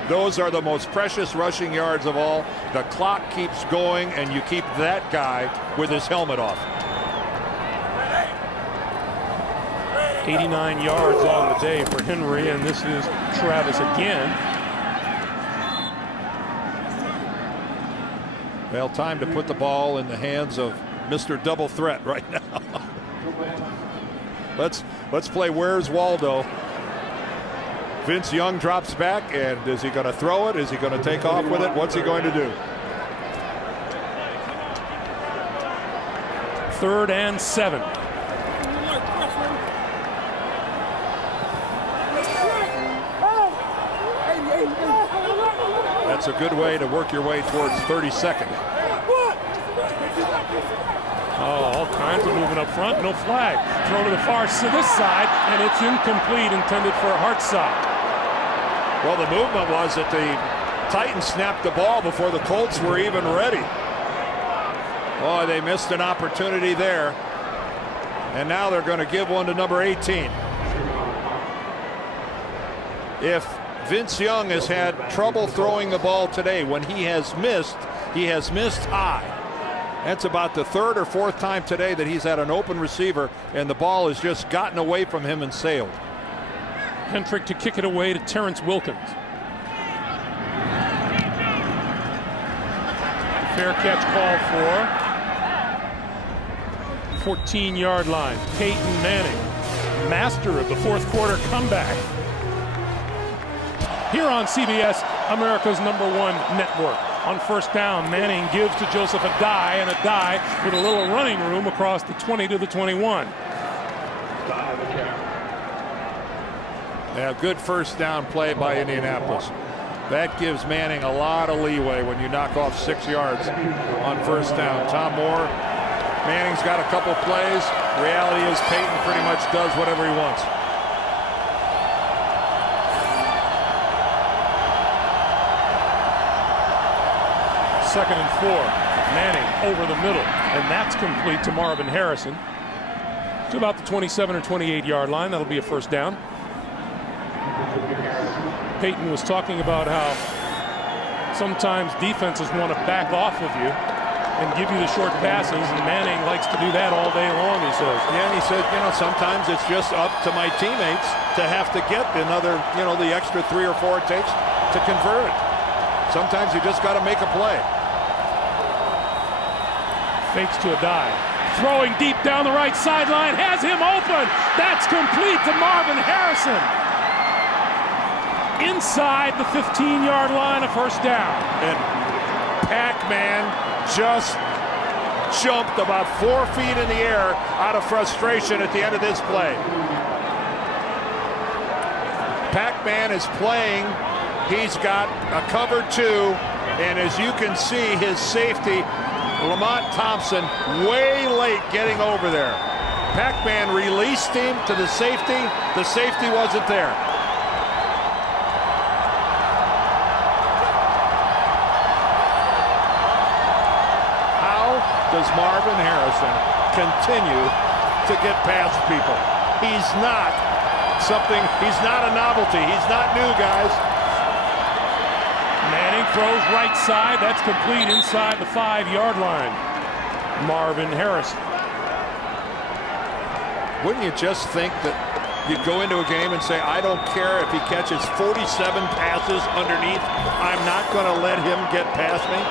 Those are the most precious rushing yards of all. The clock keeps going and you keep that guy with his helmet off. 89 yards on the day for Henry, and this is Travis again. Well, time to put the ball in the hands of Mr. Double Threat right now. Let's play Where's Waldo. Vince Young drops back, and is he going to throw it? Is he going to take off with it? What's he going to do? 3rd and 7. That's a good way to work your way towards 32nd. Oh, all kinds of movement up front. No flag. Throw to the far to this side, and it's incomplete, intended for a Hartside. Well, the movement was that the Titans snapped the ball before the Colts were even ready. Oh, they missed an opportunity there. And now they're going to give one to number 18. If Vince Young has had trouble throwing the ball today, when he has missed high. That's about the 3rd or 4th time today that he's had an open receiver and the ball has just gotten away from him and sailed. Hentrick to kick it away to Terrence Wilkins. Fair catch called for. 14-yard line. Peyton Manning, master of the fourth quarter comeback. Here on CBS, America's #1 network. On first down, Manning gives to Joseph Adai, and Adai with a little running room across the 20 to the 21. Yeah, good first down play by Indianapolis. That gives Manning a lot of leeway when you knock off 6 yards on first down. Tom Moore, Manning's got a couple plays. Reality is Peyton pretty much does whatever he wants. 2nd and 4. Manning over the middle, and that's complete to Marvin Harrison to about the 27 or 28-yard line. That'll be a first down. Peyton was talking about how sometimes defenses want to back off of you and give you the short passes, and Manning likes to do that all day long, he says. Yeah, and he said, sometimes it's just up to my teammates to have to get another, the extra 3 or 4 it takes to convert it. Sometimes you just got to make a play. Fakes to a dive. Throwing deep down the right sideline, has him open. That's complete to Marvin Harrison. Inside the 15-yard line, a first down. And Pac-Man just jumped about 4 feet in the air out of frustration at the end of this play. Pac-Man is playing. He's got a cover 2, and as you can see, his safety, Lamont Thompson, way late getting over there. Pac-Man released him to the safety. The safety wasn't there. Does Marvin Harrison continue to get past people? He's not a novelty. He's not new, guys. Manning throws right side. That's complete inside the 5-yard line. Marvin Harrison. Wouldn't you just think that you'd go into a game and say, I don't care if he catches 47 passes underneath. I'm not going to let him get past me.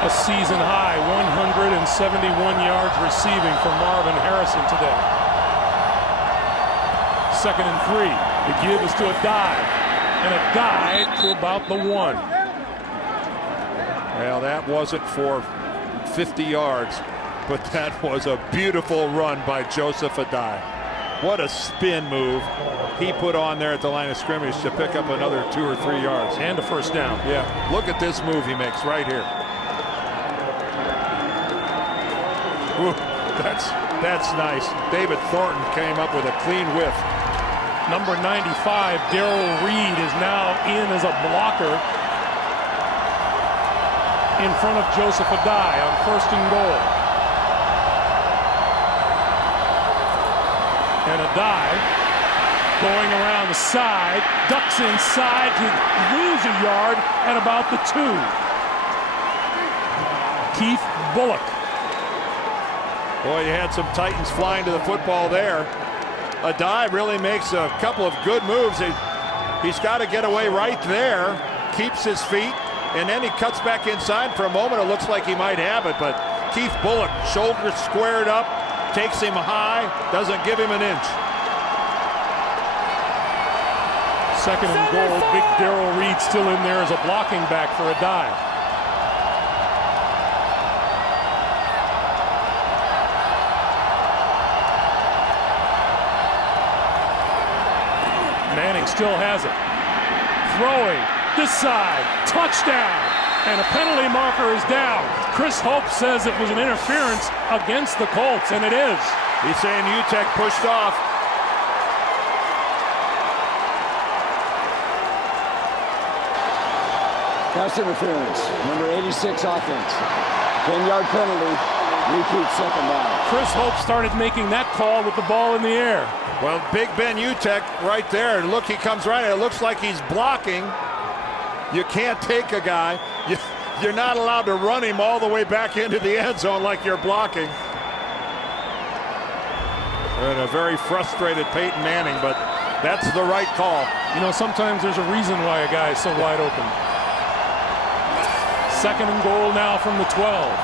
A season high 171 yards receiving for Marvin Harrison today. 2nd and 3. The give is to a dive, and a dive to about the 1. Well, that wasn't for 50 yards, but that was a beautiful run by Joseph Adai. What a spin move he put on there at the line of scrimmage to pick up another 2 or 3 yards. And a first down. Yeah, look at this move he makes right here. Ooh, that's nice. David Thornton came up with a clean whiff. Number 95, Darrell Reed, is now in as a blocker in front of Joseph Adai on 1st and goal. And Adai going around the side, ducks inside to lose a yard at about the 2. Keith Bullock. Boy, you had some Titans flying to the football there. Adai really makes a couple of good moves. He's got to get away right there, keeps his feet, and then he cuts back inside. For a moment, it looks like he might have it, but Keith Bullock, shoulders squared up, takes him high, doesn't give him an inch. 2nd and goal. Big Darrell Reed still in there as a blocking back for Adai. Manning still has it. Throwing this side. Touchdown. And a penalty marker is down. Chris Hope says it was an interference against the Colts, and it is. He's saying UTEC pushed off. Pass interference. Number 86 offense. 10-yard penalty. Repeat 2nd down. Chris Hope started making that call with the ball in the air. Well, Big Ben UTEC right there. Look, he comes right. It looks like he's blocking. You can't take a guy. You're not allowed to run him all the way back into the end zone like you're blocking. And a very frustrated Peyton Manning, but that's the right call. Sometimes there's a reason why a guy is so wide open. 2nd and goal now from the 12.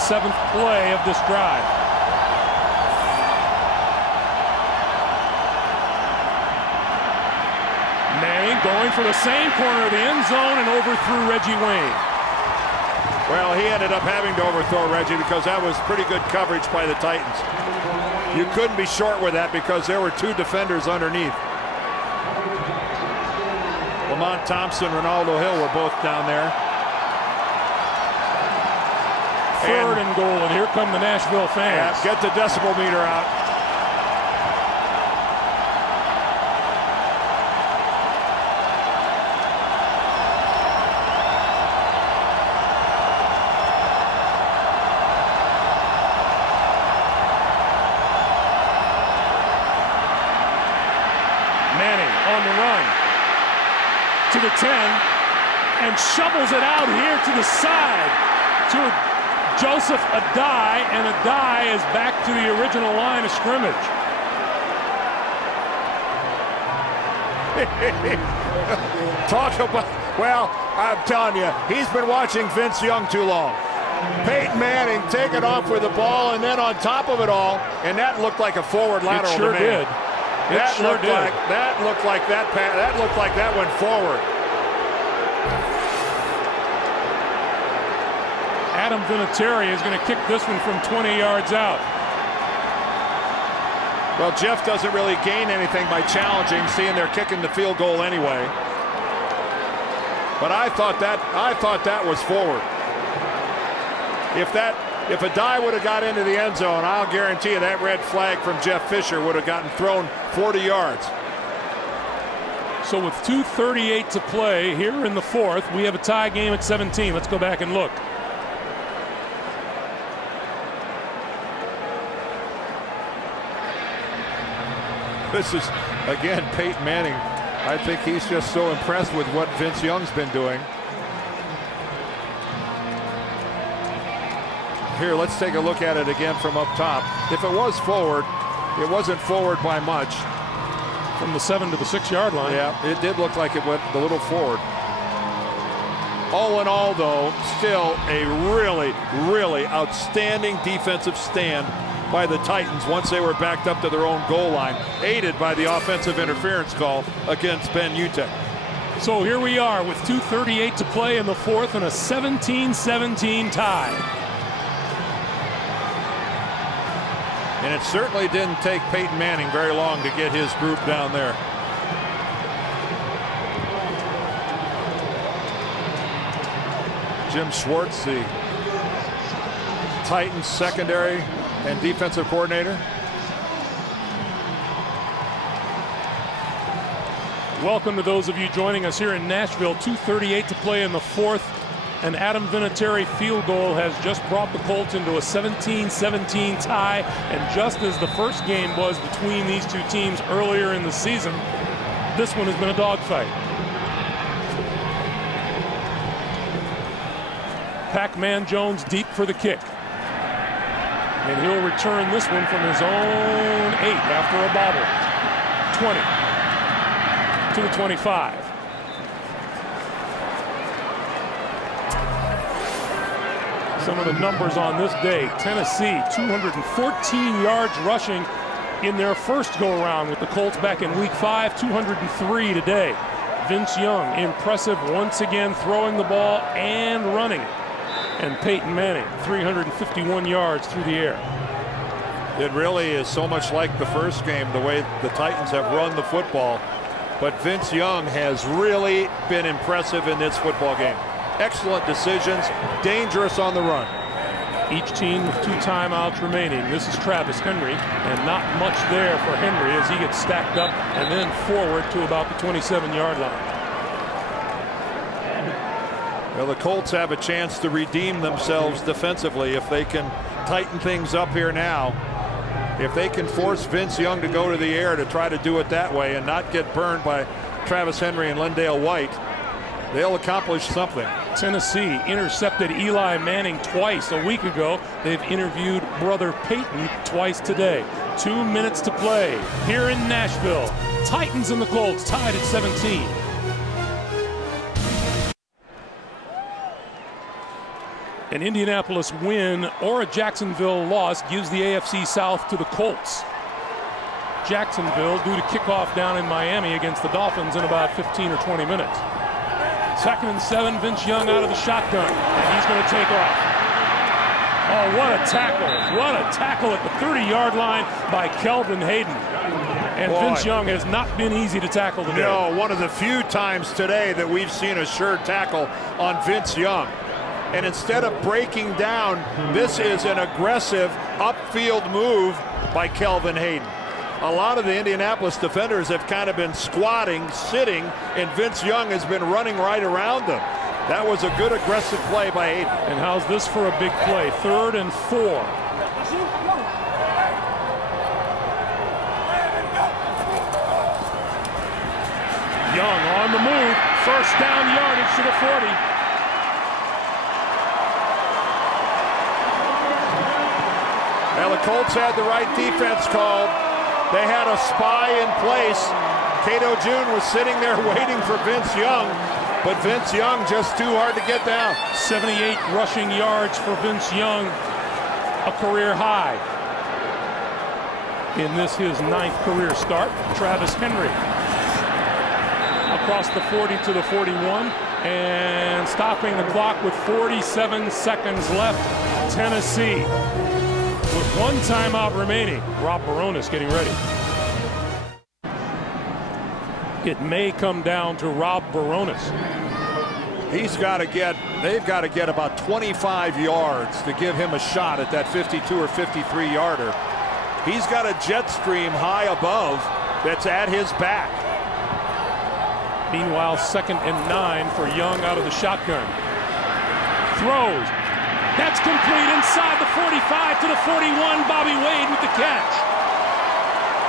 7th play of this drive. Manning going for the same corner of the end zone and overthrew Reggie Wayne. Well, he ended up having to overthrow Reggie because that was pretty good coverage by the Titans. You couldn't be short with that because there were 2 defenders underneath. Lamont Thompson, Ronaldo Hill were both down there. 3rd and goal, and here come the Nashville fans. Yeah, get the decibel meter out. the 10 and shovels it out here to the side to Joseph Adai, and Adai is back to the original line of scrimmage. Talk about, well, I'm telling you, he's been watching Vince Young too long. Peyton Manning taking off with the ball, and then on top of it all, and that looked like a forward lateral. It sure did. That looked like that went forward. Adam Vinatieri is going to kick this one from 20 yards out. Well, Jeff doesn't really gain anything by challenging, seeing they're kicking the field goal anyway. But I thought that was forward. If Adai would have got into the end zone, I'll guarantee you that red flag from Jeff Fisher would have gotten thrown 40 yards. So with 2:38 to play here in the fourth, we have a tie game at 17. Let's go back and look. This is, again, Peyton Manning. I think he's just so impressed with what Vince Young's been doing. Here, let's take a look at it again from up top. If it was forward, it wasn't forward by much. From the 7 to the 6 yard line. Yeah, it did look like it went a little forward. All in all, though, still a really, really outstanding defensive stand by the Titans once they were backed up to their own goal line, aided by the offensive interference call against Ben Utek. So here we are with 2:38 to play in the fourth and a 17-17 tie. And it certainly didn't take Peyton Manning very long to get his group down there. Jim Schwartz, the Titans secondary and defensive coordinator. Welcome to those of you joining us here in Nashville. 2:38 to play in the fourth. An Adam Vinatieri field goal has just brought the Colts into a 17-17 tie. And just as the first game was between these two teams earlier in the season, this one has been a dogfight. Pac-Man Jones deep for the kick. And he'll return this one from his own 8 after a bobble. 20 to the 25. Some of the numbers on this day. Tennessee 214 yards rushing in their first go-around with the Colts back in week 5. 203 today. Vince Young impressive once again, throwing the ball and running. And Peyton Manning 351 yards through the air. It really is so much like the first game, the way the Titans have run the football. But Vince Young has really been impressive in this football game. Excellent decisions, dangerous on the run. Each team with 2 timeouts remaining. This is Travis Henry, and not much there for Henry as he gets stacked up and then forward to about the 27-yard line. Well, the Colts have a chance to redeem themselves defensively if they can tighten things up here now. If they can force Vince Young to go to the air to try to do it that way and not get burned by Travis Henry and Lendale White, they'll accomplish something. Tennessee intercepted Eli Manning twice a week ago. They've interviewed brother Peyton twice today. 2 minutes to play here in Nashville. Titans and the Colts tied at 17. An Indianapolis win or a Jacksonville loss gives the AFC South to the Colts. Jacksonville due to kickoff down in Miami against the Dolphins in about 15 or 20 minutes. 2nd and 7, Vince Young out of the shotgun, and he's going to take off. Oh, what a tackle. What a tackle at the 30-yard line by Kelvin Hayden. And Boy, Vince Young has not been easy to tackle today. No, one of the few times today that we've seen a sure tackle on Vince Young. And instead of breaking down, this is an aggressive upfield move by Kelvin Hayden. A lot of the Indianapolis defenders have kind of been squatting, sitting, and Vince Young has been running right around them. That was a good aggressive play by Hayden. And how's this for a big play? 3rd and 4. Young on the move, First down yardage to the 40. Well, the Colts had the right defense called. They had a spy in place. Cato June was sitting there waiting for Vince Young, but Vince Young just too hard to get down. 78 rushing yards for Vince Young, a career high. In this, his 9th career start. Travis Henry across the 40 to the 41, and stopping the clock with 47 seconds left. Tennessee with 1 timeout remaining. Rob Baronis getting ready. It may come down to Rob Baronis. They've got to get about 25 yards to give him a shot at that 52 or 53 yarder. He's got a jet stream high above that's at his back. Meanwhile, 2nd and 9 for Young out of the shotgun. Throws. That's complete inside the 45 to the 41. Bobby Wade with the catch.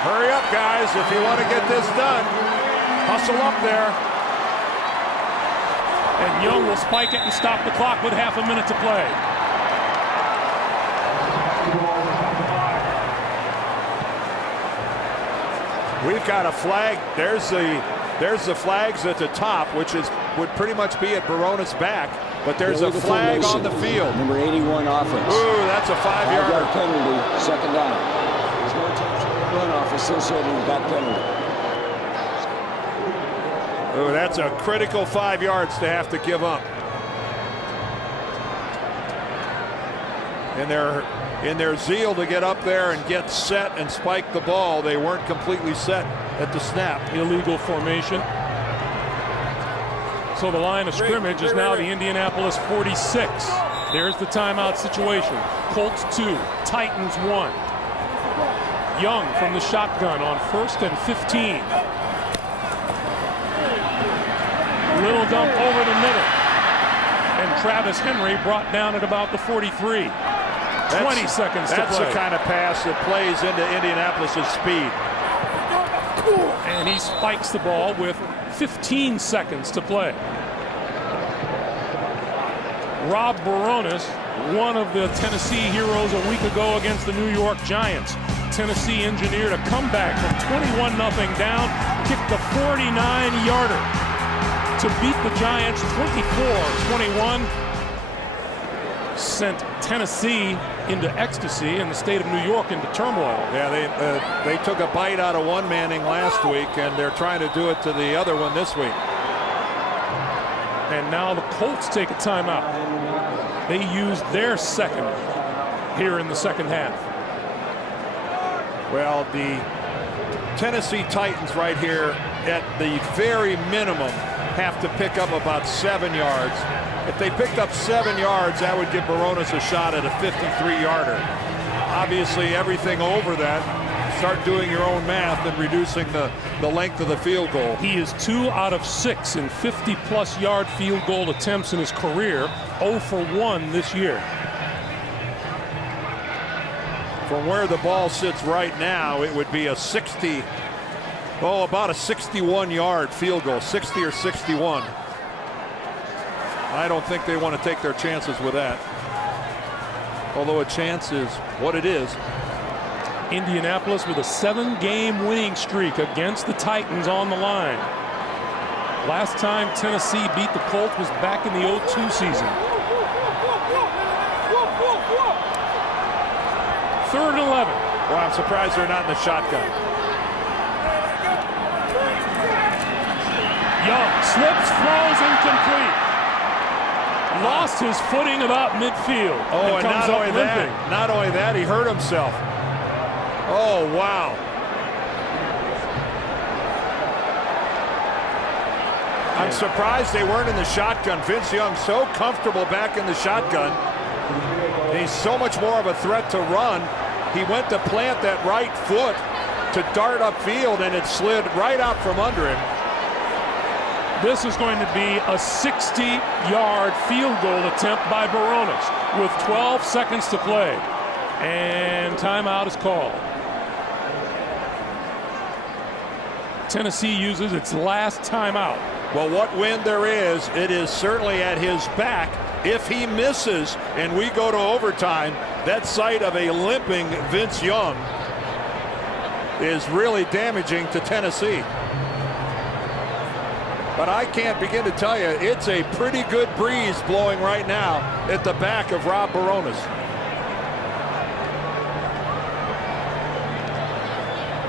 Hurry up, guys, if you want to get this done. Hustle up there. And Young will spike it and stop the clock with half a minute to play. We've got a flag. There's the flags at the top, which would pretty much be at Baronis' back. But there's a flag on the field. Number 81 offense. Ooh, that's a 5-yarder. 5-yard penalty, 2nd down. There's no intentional runoff associated with that penalty. Ooh, that's a critical 5 yards to have to give up. In their zeal to get up there and get set and spike the ball, they weren't completely set at the snap. Illegal formation. So the line of scrimmage is now the Indianapolis 46. There's the timeout situation. Colts 2, Titans 1. Young from the shotgun on 1st and 15. Little dump over the middle. And Travis Henry brought down at about the 43. 20 seconds to play. That's the kind of pass that plays into Indianapolis' speed. And he spikes the ball with 15 seconds to play. Rob Baronis, one of the Tennessee heroes a week ago against the New York Giants. Tennessee engineered a comeback from 21-0 down, kicked the 49-yarder to beat the Giants 24-21. Sent Tennessee into ecstasy and the state of New York into turmoil. Yeah, they took a bite out of one Manning last week, and they're trying to do it to the other one this week. And now the Colts take a timeout. They used their 2nd here in the 2nd half. Well, the Tennessee Titans right here at the very minimum have to pick up about 7 yards. If they picked up 7 yards, that would give Baronis a shot at a 53-yarder. Obviously, everything over that, start doing your own math and reducing the length of the field goal. He is 2 out of 6 in 50-plus yard field goal attempts in his career, 0 for 1 this year. From where the ball sits right now, it would be a about a 61-yard field goal, 60 or 61. I don't think they want to take their chances with that. Although a chance is what it is. Indianapolis with a 7-game winning streak against the Titans on the line. Last time Tennessee beat the Colts was back in the 2002 season. 3rd and 11. Well, I'm surprised they're not in the shotgun. Young slips, throws, incomplete. Lost his footing about midfield. Oh, and comes not only that, he hurt himself. Oh, wow. I'm surprised they weren't in the shotgun. Vince Young so comfortable back in the shotgun. He's so much more of a threat to run. He went to plant that right foot to dart upfield, and it slid right out from under him. This is going to be a 60-yard field goal attempt by Baronis with 12 seconds to play. And timeout is called. Tennessee uses its last timeout. Well, what wind there is, it is certainly at his back. If he misses and we go to overtime, that sight of a limping Vince Young is really damaging to Tennessee. But I can't begin to tell you, it's a pretty good breeze blowing right now at the back of Rob Baronis.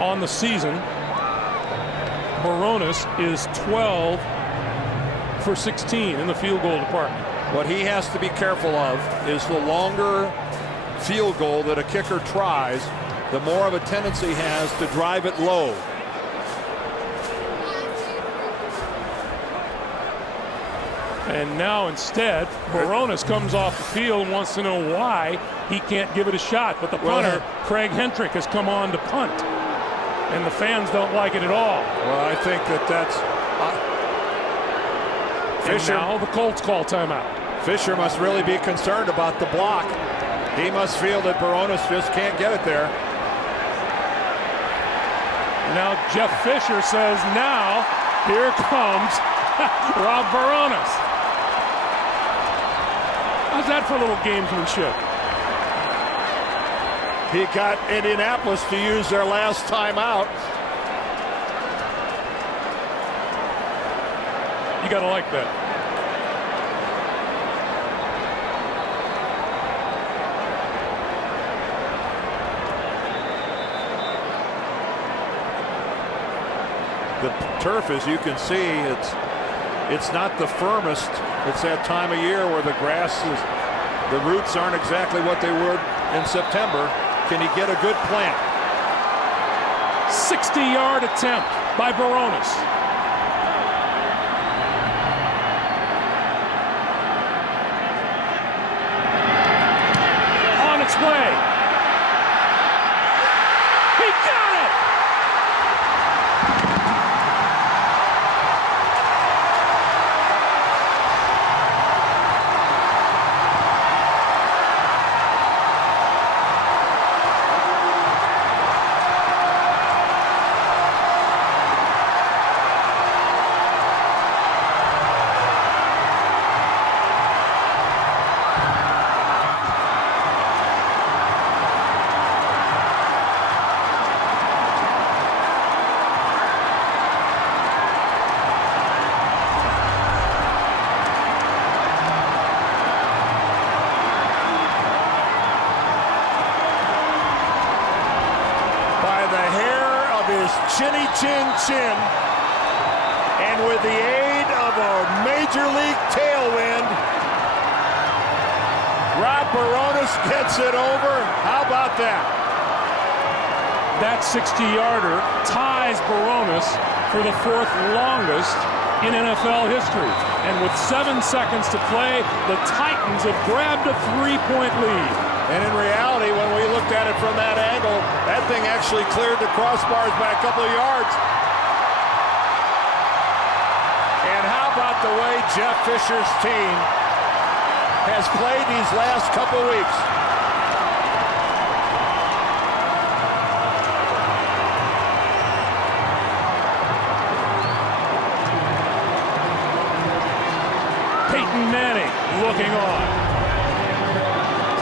On the season, Baronis is 12 for 16 in the field goal department. What he has to be careful of is the longer field goal that a kicker tries, the more of a tendency he has to drive it low. And now instead, Baronis comes off the field and wants to know why he can't give it a shot. But the punter, Craig Hentrick, has come on to punt. And the fans don't like it at all. Well, I think that's... Fisher. And now the Colts call timeout. Fisher must really be concerned about the block. He must feel that Baronis just can't get it there. Now Jeff Fisher says, now here comes Rob Baronis. How's that for a little gamesmanship? He got Indianapolis to use their last timeout. You gotta like that. The turf, as you can see, it's not the firmest. It's that time of year where the grass is, the roots aren't exactly what they would in September. Can he get a good plant? 60-yard attempt by Baronis. On its way. He got it! Chinny chin chin, and with the aid of a major league tailwind, Rob Baronis gets it over. How about that? That 60-yarder ties Baronis for the fourth longest in NFL history. And with 7 seconds to play, the Titans have grabbed a 3-point lead. And in reality, when we looked at it from that angle, that thing actually cleared the crossbars by a couple of yards. And how about the way Jeff Fisher's team has played these last couple weeks? Peyton Manning looking on.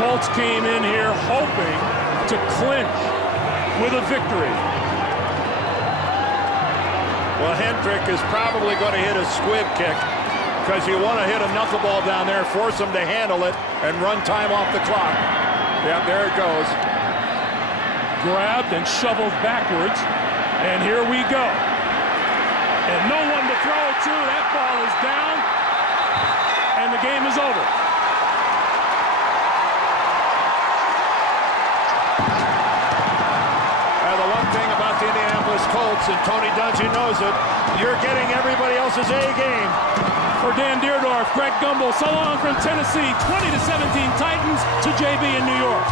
Colts came in here hoping to clinch with a victory. Well, Hendrick is probably going to hit a squib kick because you want to hit a knuckleball down there, force him to handle it, and run time off the clock. Yep, there it goes. Grabbed and shoveled backwards, and here we go. And no one to throw it to. That ball is down, and the game is over. The Indianapolis Colts, and Tony Dungy knows it, you're getting everybody else's A game. For Dan Deerdorf, Greg Gumbel, so long from Tennessee, 20-17 Titans to JB in New York.